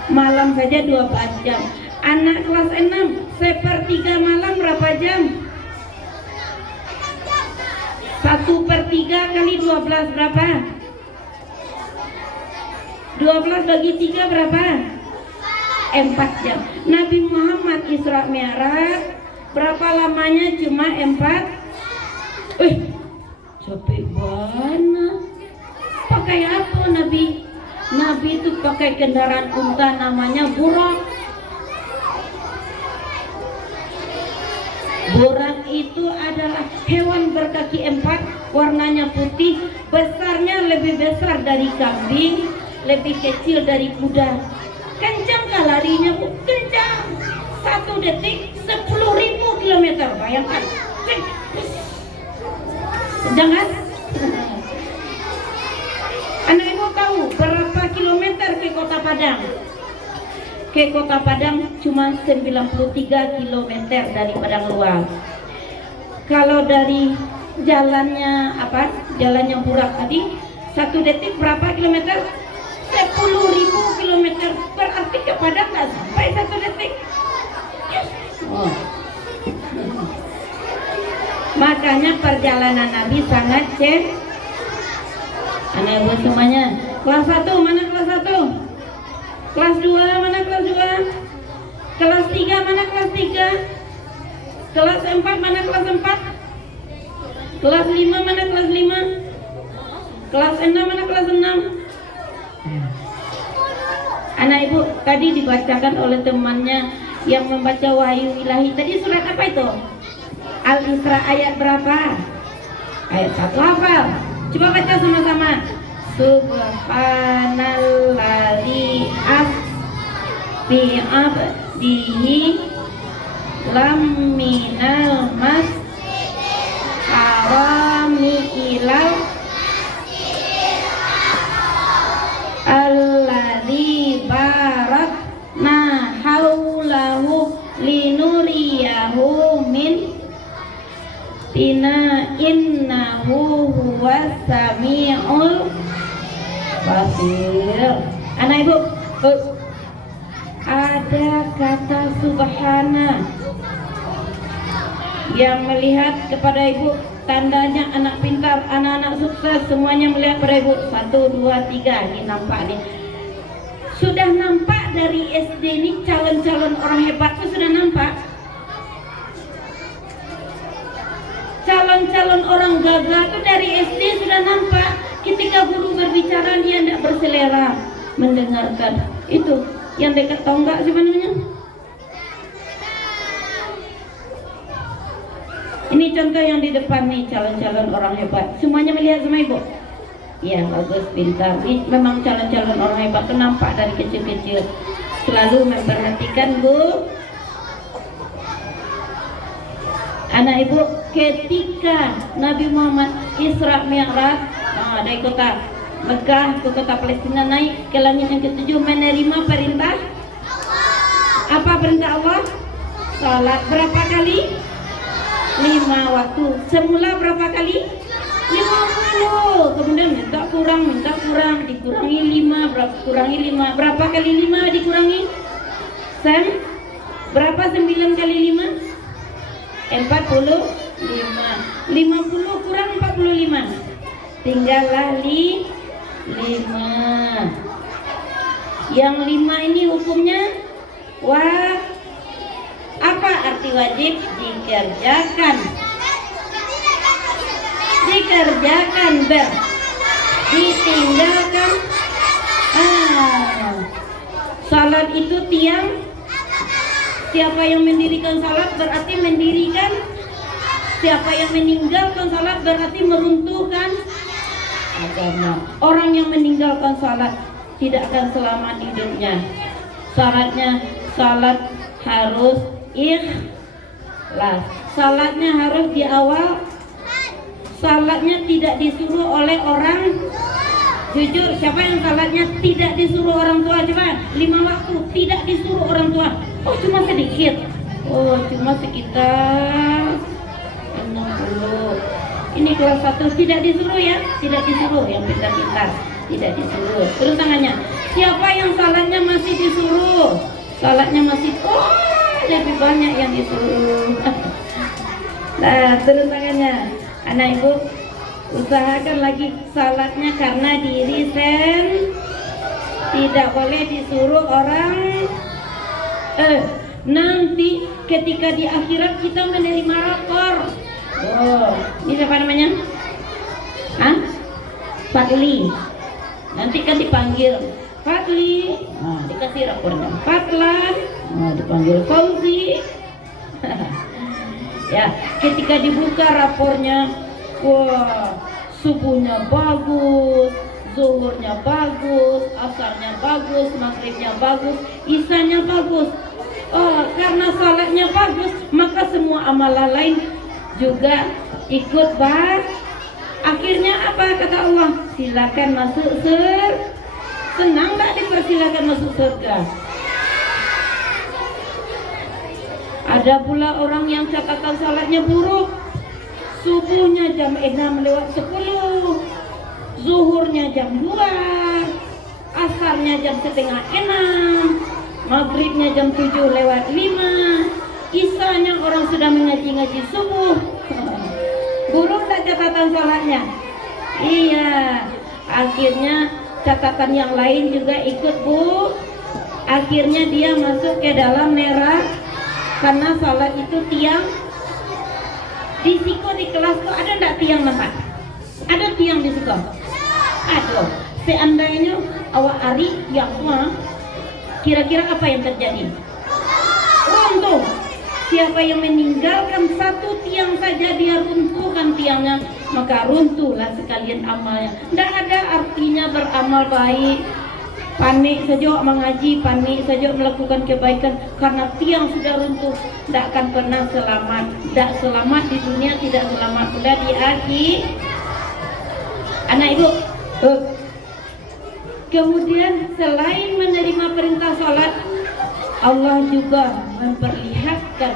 Malam saja 12 jam. Anak kelas 6 1/3 malam berapa jam? 1/3 kali 12 berapa? 12 bagi 3 berapa? 4 jam. Nabi Muhammad Isra Mi'raj berapa lamanya? Cuma 4. Capek banget. Pakai apa Nabi? Nabi itu pakai kendaraan unta namanya burak. Burak itu adalah hewan berkaki 4, warnanya putih, besarnya lebih besar dari kambing, lebih kecil dari kuda. Kencang kah larinya, Bu? Kencang. 1 detik 10.000 kilometer. Bayangkan. Jangan. Anak ibu tahu berapa kilometer ke Kota Padang? Ke Kota Padang cuma 93 kilometer dari Padang luar. Kalau dari jalannya jalannya burak tadi 1 detik berapa kilometer? 10.000 kilometer. Berarti ke Padang nggak sampai 1 detik. Makanya perjalanan Nabi sangat Anak ibu semuanya, kelas 1 mana kelas 1? Kelas 2 mana kelas 2? Kelas 3 mana kelas 3? Kelas 4 mana kelas 4? Kelas 5 mana kelas 5? Kelas 6 mana kelas 6? Anak ibu tadi dibacakan oleh temannya yang membaca wahyu ilahi. Tadi surat apa itu? Al-Isra ayat berapa? Ayat 1 hafal. Coba baca sama-sama. Subhanalladzi asbi abdihi lam minal mas harami ilal alladzi barakna haulahu linuriyahu min innahu huwas samiul basir. Anak ibu, ada kata subhana yang melihat kepada ibu, tandanya anak pintar, anak-anak sukses, semuanya melihat pada ibu. 1, 2, 3, ini nampak nih. Sudah nampak dari SD ini calon-calon orang hebat itu sudah nampak. Calon-calon orang gagal itu dari SD sudah nampak. Ketika guru berbicara dia tidak berselera mendengarkan. Itu yang dekat tahu enggak sebenarnya? Ini contoh yang di depan nih, calon-calon orang hebat. Semuanya melihat sama ibu. Ya bagus, pintar. Ini memang calon-calon orang hebat itu nampak dari kecil-kecil. Selalu memperhatikan Bu. Anak ibu, ketika Nabi Muhammad Isra Mi'raj dari kota Mekah ke kota Palestina naik ke langit yang ke-7 menerima perintah. Apa perintah Allah? Salat berapa kali? 5 waktu. Semula berapa kali? 50. Kemudian minta kurang, dikurangi 5, kurangi 5. Berapa kali 5 dikurangi? Berapa 9 kali 5? 45. 50 kurang 45. Tinggallah 5. Yang 5 ini hukumnya apa arti wajib? Dikerjakan, ditinggalkan. Salat itu tiang. Siapa yang mendirikan salat berarti mendirikan. Siapa yang meninggalkan salat berarti meruntuhkan agama. Orang yang meninggalkan salat tidak akan selamat hidupnya. Syaratnya salat harus ikhlas. Salatnya harus di awal. Salatnya tidak disuruh oleh orang. Jujur, siapa yang salatnya tidak disuruh orang tua? Coba 5 waktu tidak disuruh orang tua. Oh, cuma sedikit. Oh, cuma sekitar 60. Ini kelas 1 tidak disuruh ya, tidak disuruh. Yang pintar-pintar tidak disuruh. Turun tangannya. Siapa yang salatnya masih disuruh? Salatnya masih, oh, lebih banyak yang disuruh. Nah, turun tangannya. Anak ibu, usahakan lagi salatnya karena diri tidak boleh disuruh orang. Nanti ketika di akhirat kita menerima rapor. Oh, ini siapa namanya? Hah? Fadli. Nanti kan dipanggil Fadli, dikasih rapornya. Fadlan, dipanggil Fauzi. Ya, ketika dibuka rapornya, wah, subuhnya bagus, zuhurnya bagus, asarnya bagus, maghribnya bagus, isanya bagus. Oh, karena salatnya bagus, maka semua amalan lain juga ikut akhirnya apa kata Allah? Silakan masuk senang tak dipersilakan masuk surga. Ada pula orang yang catatan salatnya buruk. Subuhnya jam 6 lewat 10, zuhurnya jam 2, asarnya jam setengah 6, maghribnya jam 7 lewat 5, isanya orang sudah mengaji subuh. Buruk tak catatan salatnya? Iya, akhirnya catatan yang lain juga ikut akhirnya dia masuk ke dalam merah. Karena salat itu tiang. Di siko di kelas tuh ada enggak tiang nampak? Ada tiang di siko? Ada. Seandainya awak ari yang tua, kira-kira apa yang terjadi? Runtuh. Siapa yang meninggalkan satu tiang saja dia runtuhkan tiangnya, maka runtuhlah sekalian amalnya. Tidak ada artinya beramal baik. Panik saja mengaji, panik saja melakukan kebaikan, karena tiang sudah runtuh, tidak akan pernah selamat. Tidak selamat di dunia, tidak selamat pula di akhir. Anak ibu, kemudian selain menerima perintah salat, Allah juga memperlihatkan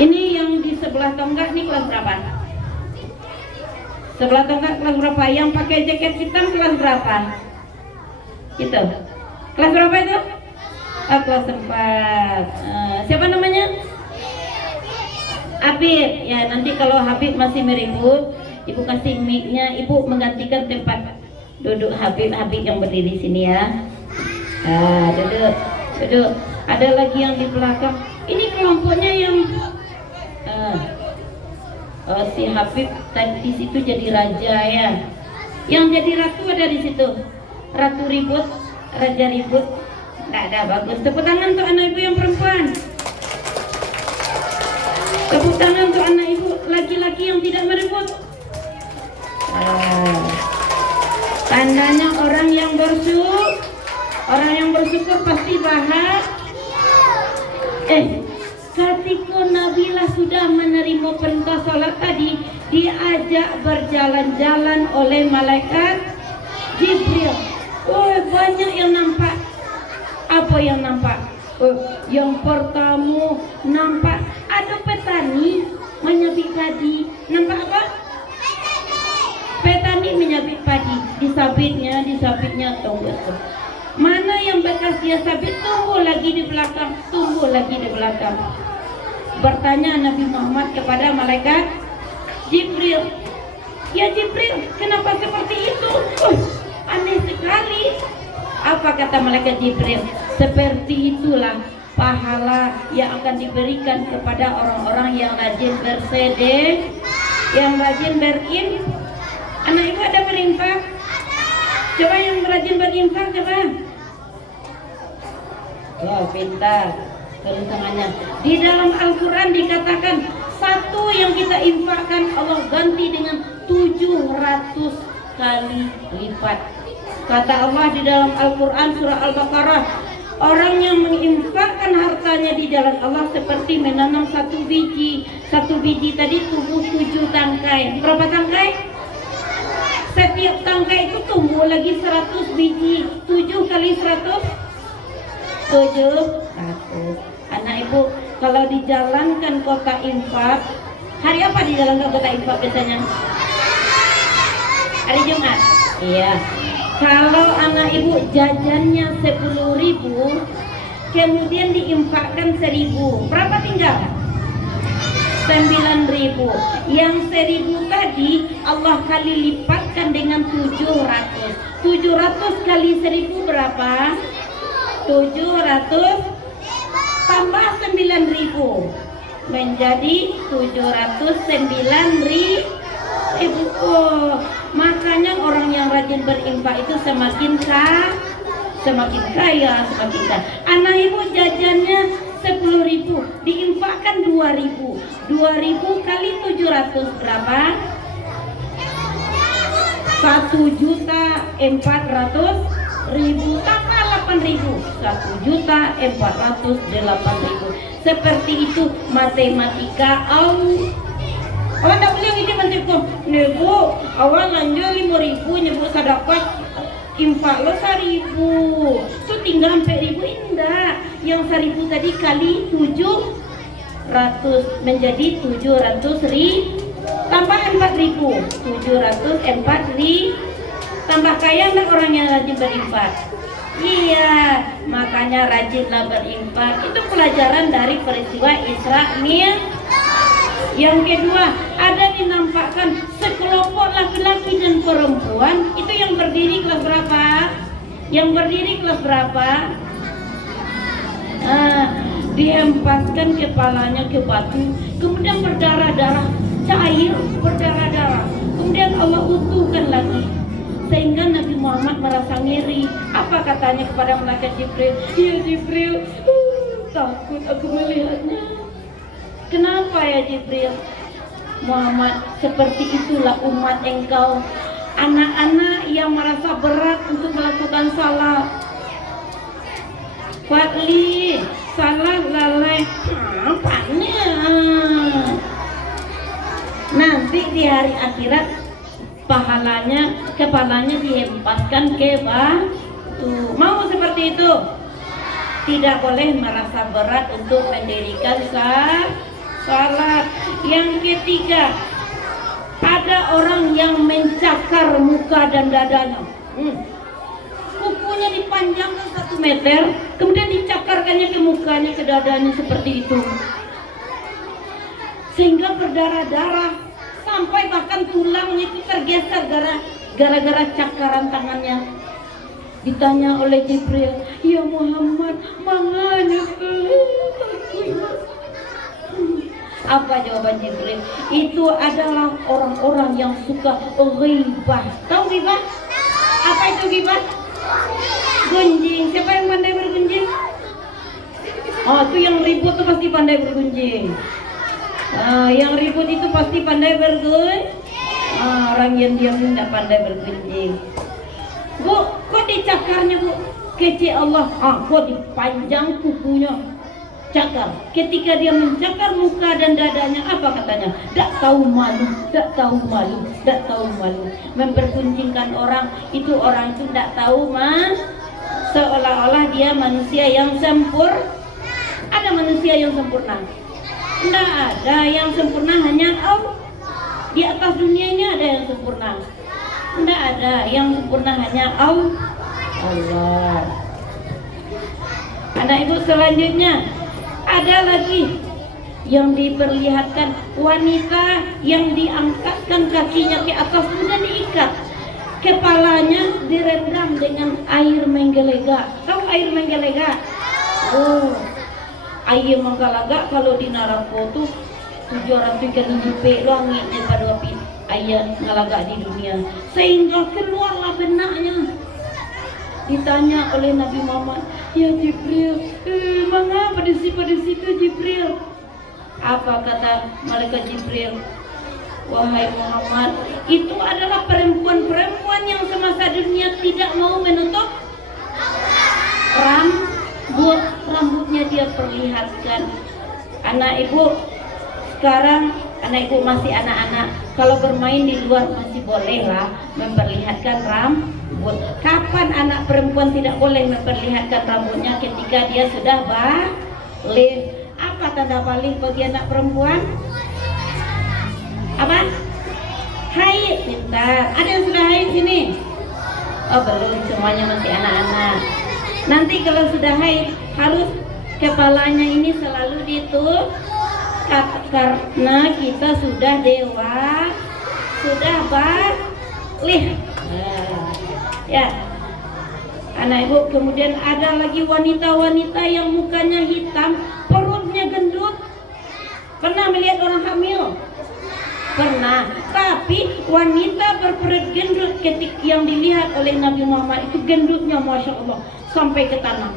ini yang di sebelah tonggak nih kelas berapa? Sebelah tonggak kelas berapa? Yang pakai jaket hitam kelas berapa? Itu. Kelas berapa itu? Kelas 4. Siapa namanya? Habib. Ya, nanti kalau Habib masih meribut, ibu kasih mic-nya, ibu menggantikan tempat duduk Habib yang berdiri sini ya. Duduk. Ada lagi yang di belakang. Ini kelompoknya yang si Habib tadi di situ jadi raja ya. Yang jadi ratu ada di situ. Ratu ribut, raja ribut. Tidak ada, bagus. Tepuk tangan untuk anak ibu yang perempuan. Tepuk tangan untuk anak ibu laki-laki yang tidak meribut. Tandanya orang yang bersyukur pasti bahagia. Ketika Nabilah sudah menerima perintah salat tadi, diajak berjalan-jalan oleh malaikat Jibril. Oh, banyak yang nampak. Apa yang nampak? Yang pertama nampak ada petani menyabit padi. Nampak apa? Petani menyabit padi. Disabitnya tunggu. Mana yang bekas dia sabit, tumbuh lagi di belakang. Bertanya Nabi Muhammad kepada malaikat Jibril, ya Jibril, kenapa seperti itu? Aneh sekali. Apa kata malaikat Jibril? Seperti itulah pahala yang akan diberikan kepada orang-orang yang rajin bersedekah, yang rajin Anak ibu ada berinfak? Coba yang rajin berinfak, coba. Ya, pintar. Tulis tangannya. Di dalam Al-Quran dikatakan 1 satu yang kita infakkan Allah ganti dengan 700 kali lipat. Kata Allah di dalam Al-Quran surah Al-Baqarah, orang yang menginfakkan hartanya di jalan Allah seperti menanam satu biji. Satu biji tadi tumbuh 7 tangkai. Berapa tangkai? Setiap tangkai itu tumbuh lagi 100 biji. 7 kali 100 700. Anak ibu, kalau dijalankan kota infak, hari apa dijalankan kota infak biasanya? Hari Jumat. Iya. Kalau anak ibu jajannya 10.000, kemudian diinfakkan 1.000, berapa tinggal? 9.000. Yang 1.000 tadi Allah kali lipatkan dengan 700. 700 kali 1.000 berapa? 700 tambah 9.000 menjadi 709.000. Oh, makanya orang yang rajin berinfak itu semakin kaya, semakin kaya. Anak ibu jajannya 10.000, diinfakkan 2.000. 2.000 kali 700 berapa? 1.400.000 tambah 8.000. 1.408.000. Seperti itu matematika awak tak boleh ngisi mentirku. Nebu, awak lanjut 5.000, nebu sedekah infak lo 1.000. Tu tinggal 4.000 indah. Yang 1.000 tadi kali 700 menjadi 700.000 tambah 4.000. 704.000 tambah kaya enggak orang yang rajin berinfak? Iya, makanya rajinlah berinfak. Itu pelajaran dari peristiwa Isra Mi'raj. Yang kedua, ada dinampakkan sekelompok laki-laki dan perempuan. Itu yang berdiri kelas berapa? Yang berdiri kelas berapa? Dihempaskan kepalanya ke batu, kemudian berdarah-darah, cair berdarah-darah. Kemudian Allah utuhkan lagi, sehingga Nabi Muhammad merasa ngiri. Apa katanya kepada malaikat Jibril? Ya Jibril, takut aku melihatnya. Kenapa ya Jibril? Muhammad, seperti itulah umat engkau, anak-anak yang merasa berat untuk melakukan salah. Fadli, salah lalai, apanya? Nanti di hari akhirat kepalanya dihempaskan ke batu. Mau seperti itu? Tidak boleh merasa berat untuk mendirikan salat. Yang ketiga, ada orang yang mencakar muka dan dadanya. Kukunya dipanjangkan 1 meter, kemudian dicakarkannya ke mukanya, ke dadanya seperti itu, sehingga berdarah-darah sampai bahkan tulangnya itu tergeser gara-gara cakaran tangannya. Ditanya oleh Jibril, ya Muhammad, makanya apa jawaban Jibril? Itu adalah orang-orang yang suka ghibah. Tahu ghibah? Apa itu ghibah? Gunjing. Siapa yang pandai bergunjing? Oh, itu yang ribut tuh pasti pandai bergunjing. Yang ribut itu pasti pandai bergunjing. Orang yang diam tidak pandai bergunjing. Bu, kok dicakarnya bu? Kece Allah. Kok dipanjang kukunya? Cakar. Ketika dia mencakar muka dan dadanya, apa katanya? Tak tahu malu, tak tahu malu, tak tahu malu. Mempergunjingkan orang itu tak tahu seolah-olah dia manusia yang sempurna. Ada manusia yang sempurna? Tidak ada yang sempurna, hanya Allah. Di atas dunia ini ada yang sempurna? Tidak ada yang sempurna, hanya Allah. Anak ibu, selanjutnya ada lagi yang diperlihatkan wanita yang diangkatkan kakinya ke atas, kemudian diikat, kepalanya direndam dengan air menggelega. Tahu air menggelega? Air menggelega kalau di neraka tuh 700 kali lipat langit daripada api air ngalaga di dunia, sehingga keluarlah benaknya. Ditanya oleh Nabi Muhammad, ya Jibril, mengapa pada situ Jibril? Apa kata malaikat Jibril? Wahai Muhammad, itu adalah perempuan-perempuan yang semasa dunia tidak mau menutup rambutnya dia perlihatkan. Anak ibu, sekarang anak ibu masih anak-anak, kalau bermain di luar masih bolehlah memperlihatkan rambut. Kapan anak perempuan tidak boleh memperlihatkan rambutnya? Ketika dia sudah balik. Apa tanda balik bagi anak perempuan? Apa? Haid. Pintar. Ada yang sudah haid sini? Oh belum, semuanya masih anak-anak. Nanti kalau sudah haid harus kepalanya ini selalu ditutup karena kita sudah sudah balik. Ya, anak ibu. Kemudian ada lagi wanita-wanita yang mukanya hitam, perutnya gendut. Pernah melihat orang hamil? Pernah. Tapi wanita berperut gendut ketika yang dilihat oleh Nabi Muhammad itu gendutnya Masya Allah sampai ke tanah.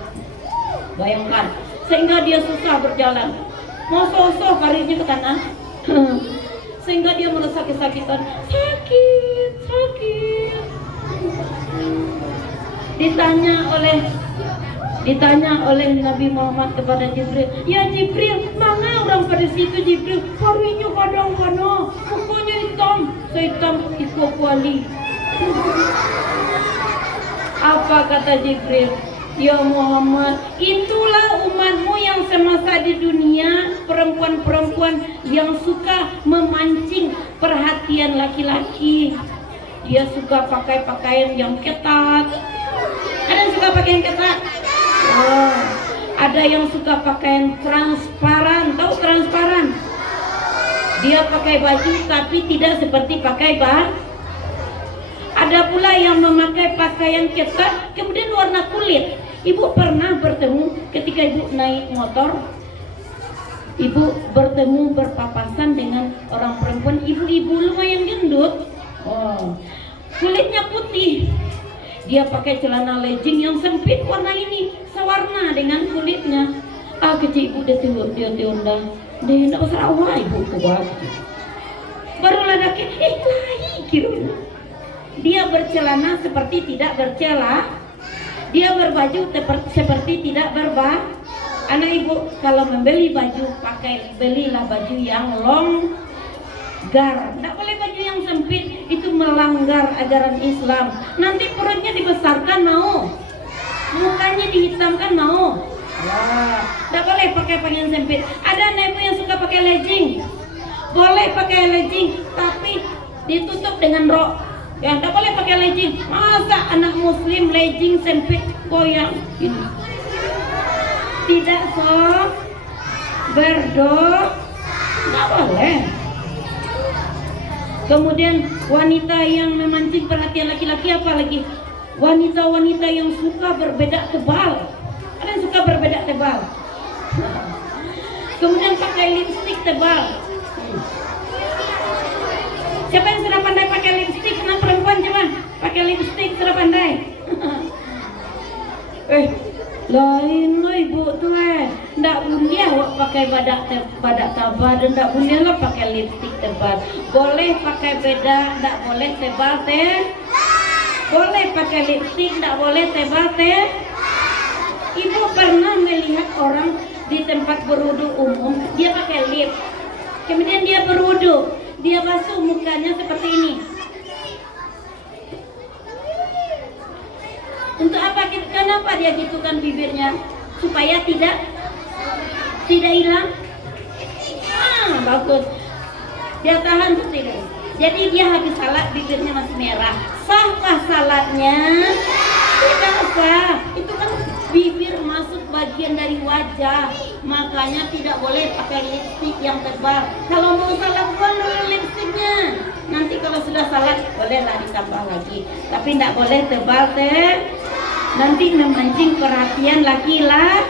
Bayangkan, sehingga dia susah berjalan. Mau sosok karirnya ke tanah. Sehingga dia merasa kesakitan. Sakit. Ditanya oleh Nabi Muhammad kepada Jibril, ya Jibril, mana orang pada situ Jibril? Karinya kadang-kadang, mukanya hitam, sehitam iku kuali. Apa kata Jibril? Ya Muhammad, itulah umatmu yang semasa di dunia perempuan-perempuan yang suka memancing perhatian laki-laki. Dia suka pakai pakaian yang ketat. Ada yang suka pakaian ketat? Oh, ada yang suka pakaian transparan. Tahu transparan? Dia pakai baju tapi tidak seperti pakai baju. Ada pula yang memakai pakaian ketat kemudian warna kulit. Ibu pernah bertemu ketika ibu naik motor, ibu bertemu berpapasan dengan orang perempuan, ibu-ibu lumayan gendut. Oh, kulitnya putih. Dia pakai celana legging yang sempit warna ini, sewarna dengan kulitnya. Kecil ibu dia tiunda. Dia hendak pasar awal ibu kuat. Baru lagi, lain kiranya. Dia bercelana seperti tidak bercela. Dia berbaju seperti tidak berbaju. Anak ibu kalau membeli baju belilah baju yang longgar. Tidak boleh baju yang sempit, itu melanggar ajaran Islam. Nanti perutnya dibesarkan mau, mukanya dihitamkan mau. Tidak boleh pakai pakaian sempit. Ada anak ibu yang suka pakai legging, boleh pakai legging tapi ditutup dengan rok. Ya, tidak boleh pakai legging. Masa anak muslim legging sempit goyang ini? Tidak tidak boleh. Kemudian wanita yang memancing perhatian laki-laki apa lagi? Wanita-wanita yang suka berbedak tebal. Ada yang suka berbedak tebal. Kemudian pakai lipstik tebal. Siapa yang sudah pandai pakai lipstik? Anak perempuan coba pakai lipstik sudah pandai. Lain lah ibu tuh ndak boleh awak pakai badak tebal dan ndak boleh lah pakai lipstik tebal. Boleh pakai bedak, ndak boleh tebal boleh pakai lipstik, ndak boleh tebal Ibu pernah melihat orang di tempat berwudu umum, dia pakai lip, kemudian dia berwudu, dia basuh mukanya seperti ini. Untuk apa? Kenapa dia gitukan bibirnya? Supaya tidak hilang. Bagus. Dia tahan seperti ini. Jadi dia habis salat bibirnya masih merah. Sahkah salatnya? Tidak sah. Itu kan bibir masuk bagian dari wajah. Makanya tidak boleh pakai lipstik yang tebal. Kalau mau salat buang dulu lipstiknya. Nanti kalau sudah salat bolehlah ditambah lagi. Tapi tidak boleh tebal nanti memancing perhatian laki-laki.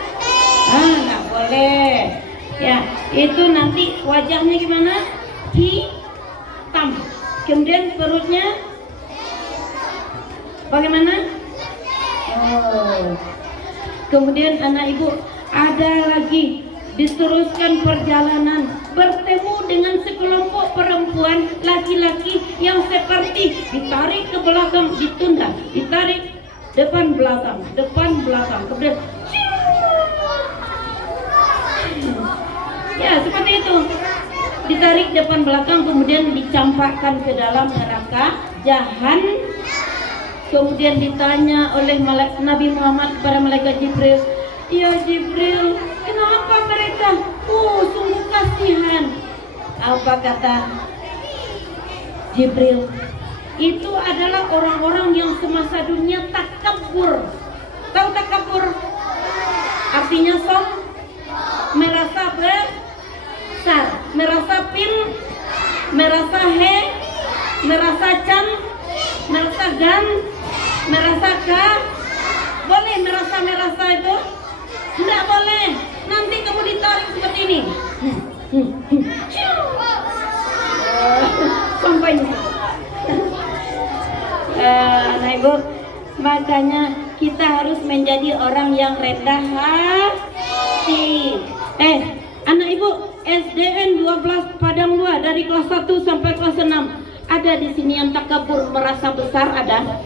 Nggak boleh. Ya, itu nanti wajahnya gimana? Hitam. Kemudian perutnya bagaimana? Kemudian anak ibu ada lagi diteruskan perjalanan bertemu dengan sekelompok perempuan laki-laki yang seperti ditarik ke belakang, ditunda, ditarik depan belakang, kemudian ya seperti itu, ditarik depan belakang, kemudian dicampakkan ke dalam neraka jahan. Kemudian ditanya oleh Nabi Muhammad kepada malaikat Jibril, ya Jibril, kenapa mereka? Sungguh kasihan. Apa kata Jibril? Itu adalah orang-orang yang semasa dunia takabur. Tahu takabur? Artinya merasa besar, merasa merasa merasa merasa merasa boleh merasa itu? Tidak boleh. Nanti kamu ditarik seperti ini. Sampai anak ibu, makanya kita harus menjadi orang yang rendah hati. Anak ibu, SDN 12 Padang 2 dari kelas 1 sampai kelas 6. Ada di sini yang takabur, merasa besar, ada?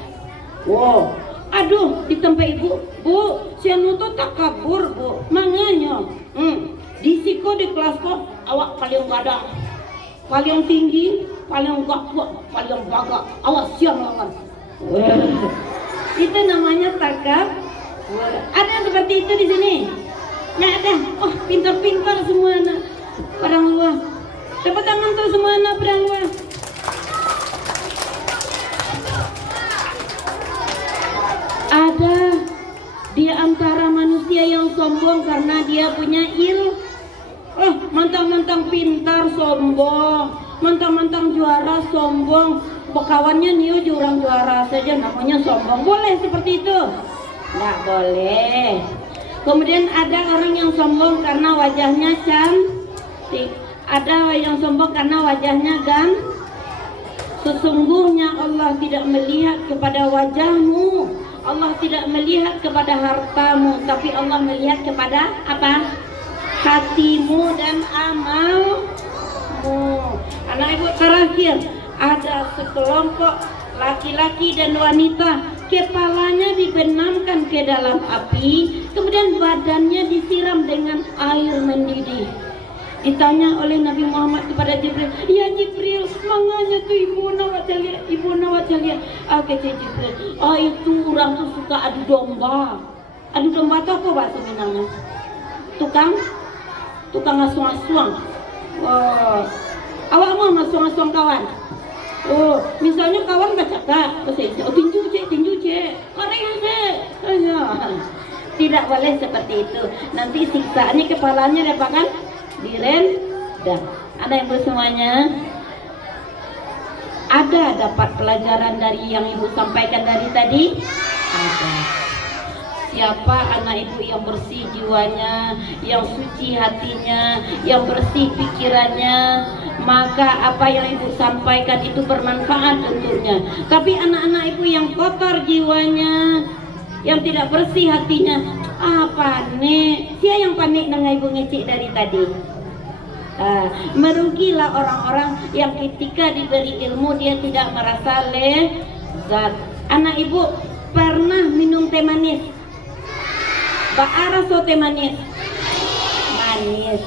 Wow. Aduh, di tempat ibu, Bu, sianu tuh takabur, Bu. Manganya. Disiko di kelas kok awak paling gadang, paling tinggi, paling gagah, paling gagah. Awak siang lawan. Itu namanya takabur. Ada seperti itu di sini? Nggak ada. Oh, pintar-pintar semua anak Padang Luar. Tepuk tangan tuh semua anak Padang Luar. Ada di antara manusia yang sombong karena dia punya mentang-mentang pintar sombong, mentang-mentang juara sombong, bekawannya niu jurang juara saja namanya sombong. Boleh seperti itu? Nggak boleh. Kemudian ada orang yang sombong karena wajahnya cantik, ada yang sombong karena wajahnya Sesungguhnya Allah tidak melihat kepada wajahmu, Allah tidak melihat kepada hartamu, tapi Allah melihat kepada apa? Hatimu dan amalmu. Anak ibu, terakhir ada sekelompok laki-laki dan wanita, kepalanya dibenamkan ke dalam api, kemudian badannya disiram dengan air mendidih. Ditanya oleh Nabi Muhammad kepada Jibril, ya Jibril, manganya tuh ibu nawat jalia. Kata Jibril, itu orang tuh suka adu domba. Adu domba tuh apa bahasa Minangnya? Tukang asuang-asuang. Awak mau asuang-asuang kawan? Misalnya kawan kacaka, tinju cek, karena tidak boleh seperti itu. Nanti siksaannya kepalanya dapatkan direndam. Ada yang semuanya? Ada dapat pelajaran dari yang ibu sampaikan dari tadi? Ada. Siapa anak ibu yang bersih jiwanya, yang suci hatinya, yang bersih pikirannya, maka apa yang ibu sampaikan itu bermanfaat untuknya. Tapi anak-anak ibu yang kotor jiwanya, yang tidak bersih hatinya, panik. Siapa yang panik dengan ibu ngecik dari tadi? Merugilah orang-orang yang ketika diberi ilmu dia tidak merasa lezat. Anak ibu pernah minum teh manis? Ba'ara so teh manis? Manis.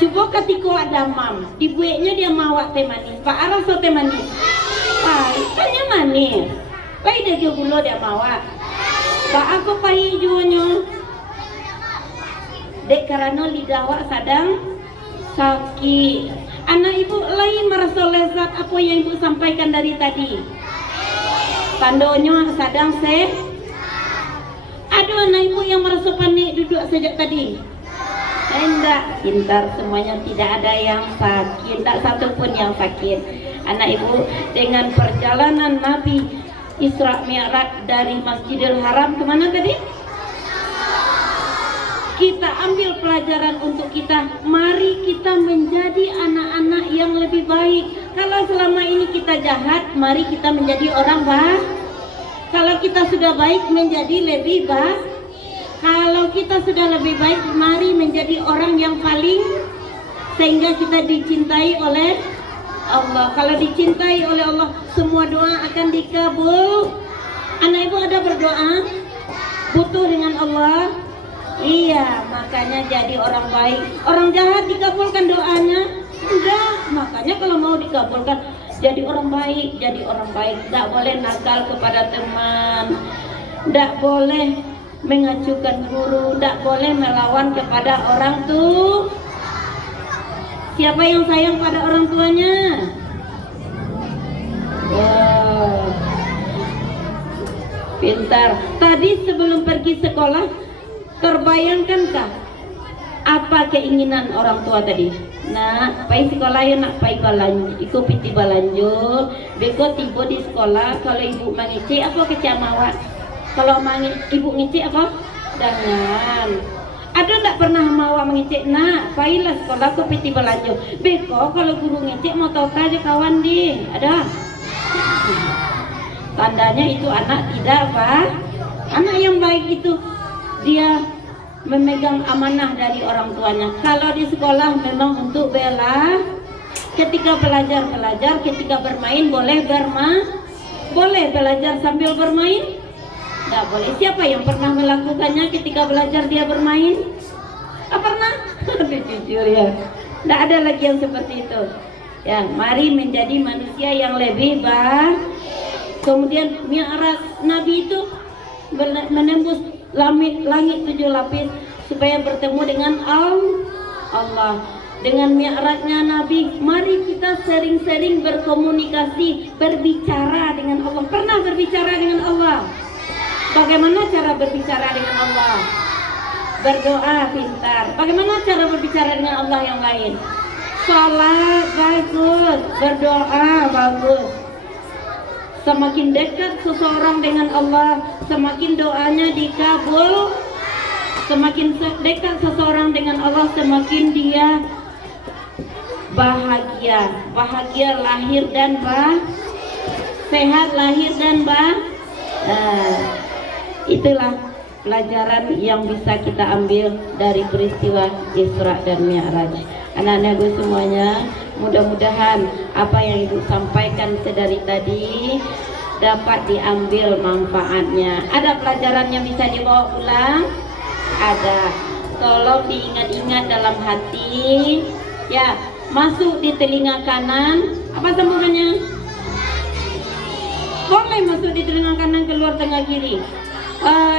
Coba ketika ada mam, dibuatnya dia mawak teh manis. Ba'ara so teh manis? Kayaknya manis. Pahit dia gula dia mawak. Aku pahit juanya. Dek karena lidah awak sadang sakit. Anak ibu lain merasa lezat apa yang ibu sampaikan dari tadi. Tandonya sadang Aduh, anak ibu yang merasa panik duduk sejak tadi. Enggak, pintar semuanya, tidak ada yang sakit, tidak satu pun yang sakit. Anak ibu, dengan perjalanan Nabi Isra Mi'raj dari Masjidil Haram kemana tadi? Kita ambil pelajaran untuk kita. Mari kita menjadi anak-anak yang lebih baik. Kalau selama ini kita jahat, mari kita menjadi orang baik. Kalau kita sudah baik, menjadi lebih baik. Kalau kita sudah lebih baik, mari menjadi orang yang paling sehingga kita dicintai oleh Allah. Kalau dicintai oleh Allah, semua doa akan dikabul. Anak ibu ada berdoa butuh dengan Allah? Iya, makanya jadi orang baik. Orang jahat dikabulkan doanya? Enggak. Makanya kalau mau dikabulkan, jadi orang baik, jadi orang baik. Tidak boleh nakal kepada teman, tidak boleh mengacukan guru, tidak boleh melawan kepada orang tua. Siapa yang sayang pada orang tuanya? Wow, pintar. Tadi sebelum pergi sekolah, terbayangkankah apa keinginan orang tua tadi? Nak, pai sekolah ya nak, pai balanjo, iku piti balanjo. Beko tiba di sekolah, kalau ibu mengecek apa kecamawa? Kalau ibu ngecek apa? Jangan. Ada tak pernah mawa mengecek? Nak, pailah sekolah ku piti balanjo. Beko kalau guru ngecek mau tahu aja kawan di. Ada? Tandanya itu anak tidak apa? Anak yang baik itu dia memegang amanah dari orang tuanya. Kalau di sekolah memang untuk bela, ketika belajar, ketika bermain boleh boleh belajar sambil bermain? Tidak boleh. Siapa yang pernah melakukannya ketika belajar dia bermain? Pernah? Jujur ya. Tidak ada lagi yang seperti itu. Ya, mari menjadi manusia yang lebih baik. Kemudian mi'raj Nabi itu menembus langit 7 lapis supaya bertemu dengan Allah. Dengan mi'rajnya Nabi, mari kita sering-sering berkomunikasi, berbicara dengan Allah. Pernah berbicara dengan Allah? Bagaimana cara berbicara dengan Allah? Berdoa pintar. Bagaimana cara berbicara dengan Allah yang lain? Salat bagus, berdoa bagus. Semakin dekat seseorang dengan Allah, semakin doanya dikabul. Semakin dekat seseorang dengan Allah, semakin dia bahagia. Bahagia lahir dan sehat lahir dan itulah pelajaran yang bisa kita ambil dari peristiwa Isra dan Mi'raj. Anak-anakku semuanya, mudah-mudahan apa yang ibu sampaikan sedari tadi dapat diambil manfaatnya. Ada pelajaran yang bisa dibawa pulang? Ada. Tolong diingat-ingat dalam hati. Ya, masuk di telinga kanan. Apa sambungannya? Boleh masuk di telinga kanan, keluar tengah kiri.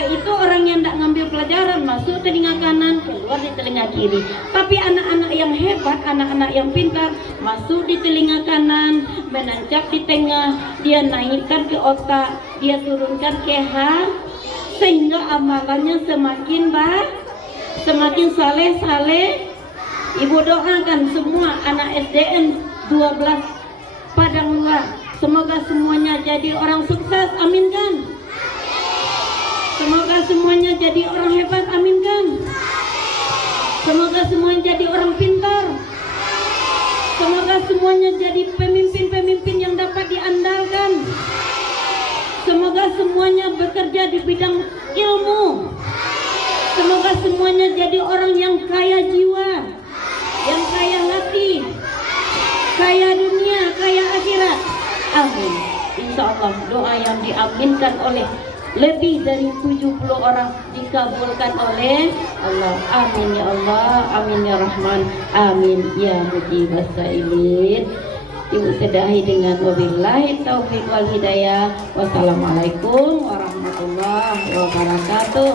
Itu orang yang tidak ngambil pelajaran, masuk telinga kanan, keluar di telinga kiri. Tapi anak-anak yang hebat, anak-anak yang pintar, masuk di telinga kanan, menancap di tengah, dia naikkan ke otak, dia turunkan ke sehingga amalannya semakin semakin saleh. Ibu doakan semua anak SDN 12 Padanglah, semoga semuanya jadi orang sukses, amin kan? Semoga semuanya jadi orang hebat, amin kan? Semoga semuanya jadi orang pintar. Semoga semuanya jadi pemimpin-pemimpin yang dapat diandalkan. Semoga semuanya bekerja di bidang ilmu. Semoga semuanya jadi orang yang kaya jiwa, yang kaya hati, kaya dunia, kaya akhirat. Amin. Insya Allah doa yang diaminkan oleh lebih dari 70 orang dikabulkan oleh Allah. Amin ya Allah, amin ya Rahman, amin ya mujibas sa'ilin. Ibu sedahi dengan wabillahi taufiq wal hidayah. Wassalamualaikum warahmatullahi wabarakatuh.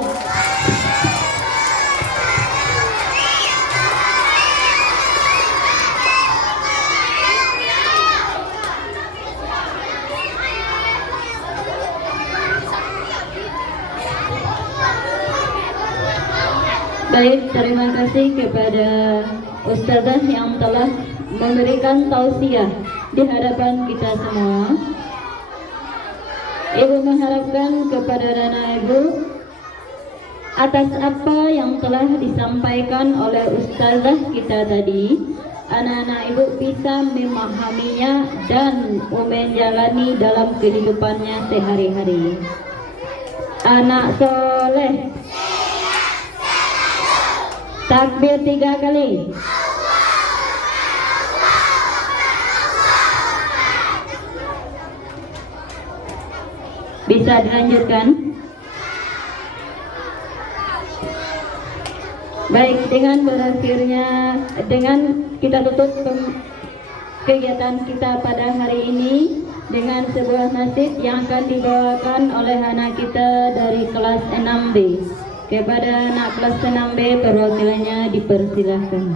Baik, terima kasih kepada Ustazah yang telah memberikan tausiah di hadapan kita semua. Ibu mengharapkan kepada anak ibu atas apa yang telah disampaikan oleh Ustazah kita tadi, anak-anak ibu bisa memahaminya dan menjalani dalam kehidupannya sehari-hari. Anak soleh, takbir 3 kali. Bisa dilanjutkan? Baik, dengan kita tutup kegiatan kita pada hari ini dengan sebuah nasib yang akan dibawakan oleh anak kita dari kelas 6B. Kepada anak kelas 6B perwakilannya dipersilahkan.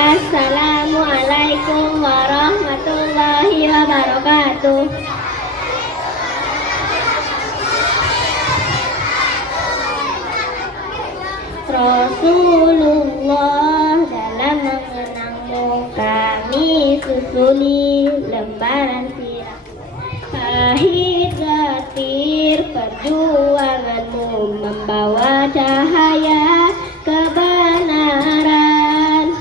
Assalamualaikum warahmatullahi wabarakatuh. Rasulullah dalam mengenangmu kami susuli lembaran sirah. Pahit getir perjuanganmu membawa cahaya kebenaran.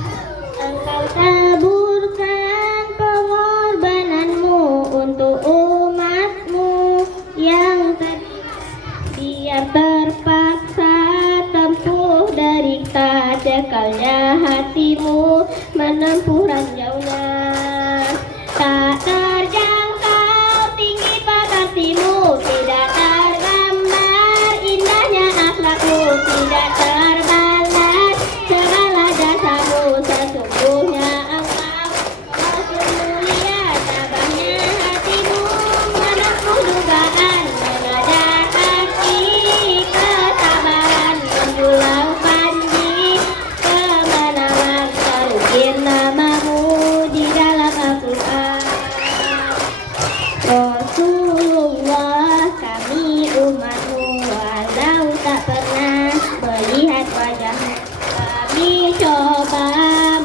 Engkau taburkan pengorbananmu untuk umatmu yang biar terpaksa tempuh derita, cekalnya hatimu menempuh ranjaunya. Tak terjangkau tinggi pekasimu, tidak tergambar indahnya akhlakmu, tidak terbalas segala jasamu. Sesungguhnya engkau Rasul mulia, tabahnya hatimu menempuh dugaan, mengajar hati ketabaran, menjulang panji kemenangan, terukir namamu di dalam Al-Quran. Rasulullah, kami umatmu, walau tak pernah melihat wajahmu, kami coba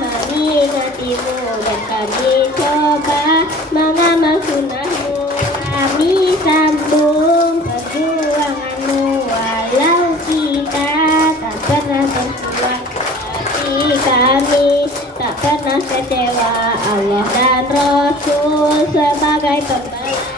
mengikutimu dan kami coba mengamal sunnahmu. Kami sambung perjuanganmu, walau kita tak pernah berjuang, tapi kami tak pernah kecewa. Allah dan Rasul sebagai pembela.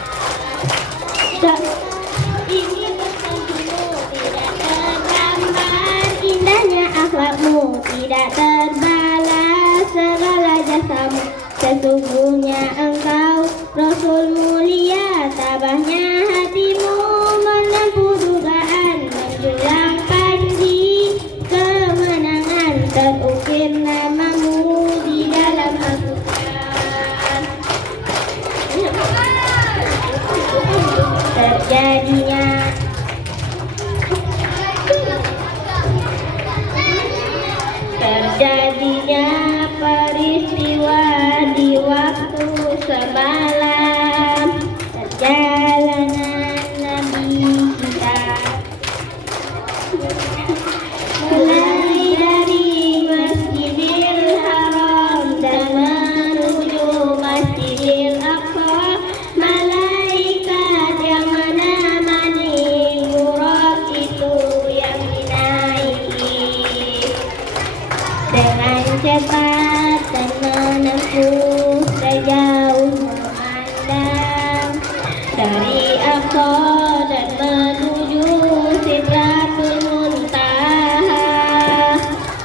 Ini pesanmu tidak tergambar indahnya akhlakmu, tidak terbalas segala jasamu. Sesungguhnya engkau Rasul mulia, tabahnya hatimu menempuh dugaan, menjulang panji kemenangan, terukir namamu di dalam Al-Quran. Terjadinya peristiwa di waktu semalam, perjalanan Nabi kita mulai dari Masjidil Haram dan menuju Masjidil Aqsa. Malaikat yang menemani Buraq itu yang dinaiki dengan cepat dan menempuh sejauh memandang dari Aqsa dan menuju Sidratul Muntaha,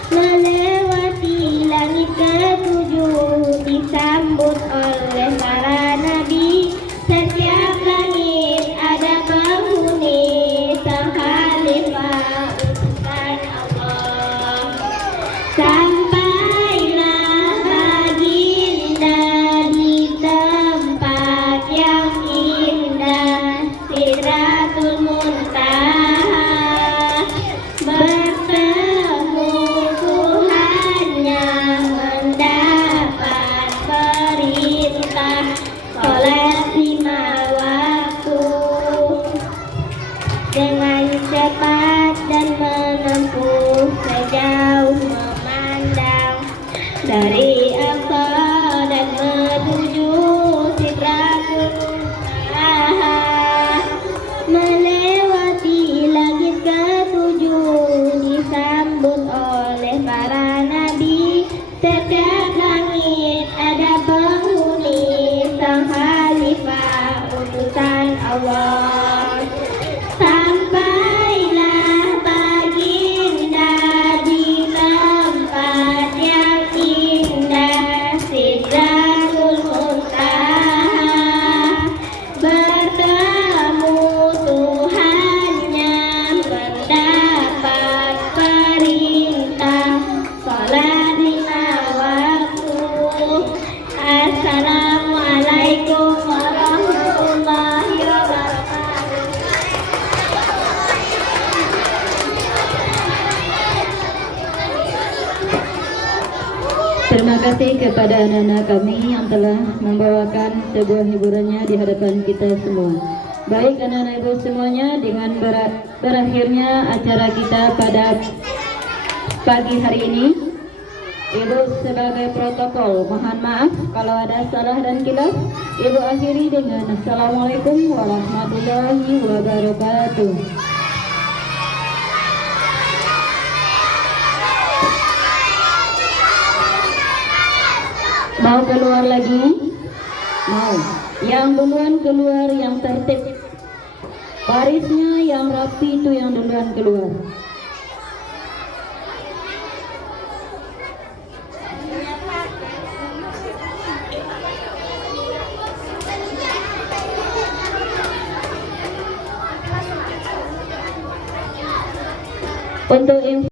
melewati langit ketujuh, disambut oleh para nabi. Setiap langit ada penghuni, sang khalifah utusan Allah. Sampailah baginda di tempat yang indah, Sidratul Muntaha, bertemu Tuhannya, mendapat perintah sholat 5 waktu. Dengan cepat dan menempuh sejauh memandang dari Aqsa dan menuju Sidratul Muntaha, melewati langit ke Terima kasih kepada anak-anak kami yang telah membawakan sebuah hiburannya di hadapan kita semua. Baik anak-anak ibu semuanya, dengan berakhirnya acara kita pada pagi hari ini, Ibu sebagai protokol mohon maaf kalau ada salah dan khilaf. Ibu akhiri dengan Assalamualaikum warahmatullahi wabarakatuh. Mau keluar lagi? Mau. Yang duluan keluar yang tertib. Barisnya yang rapi itu yang duluan keluar. Untuk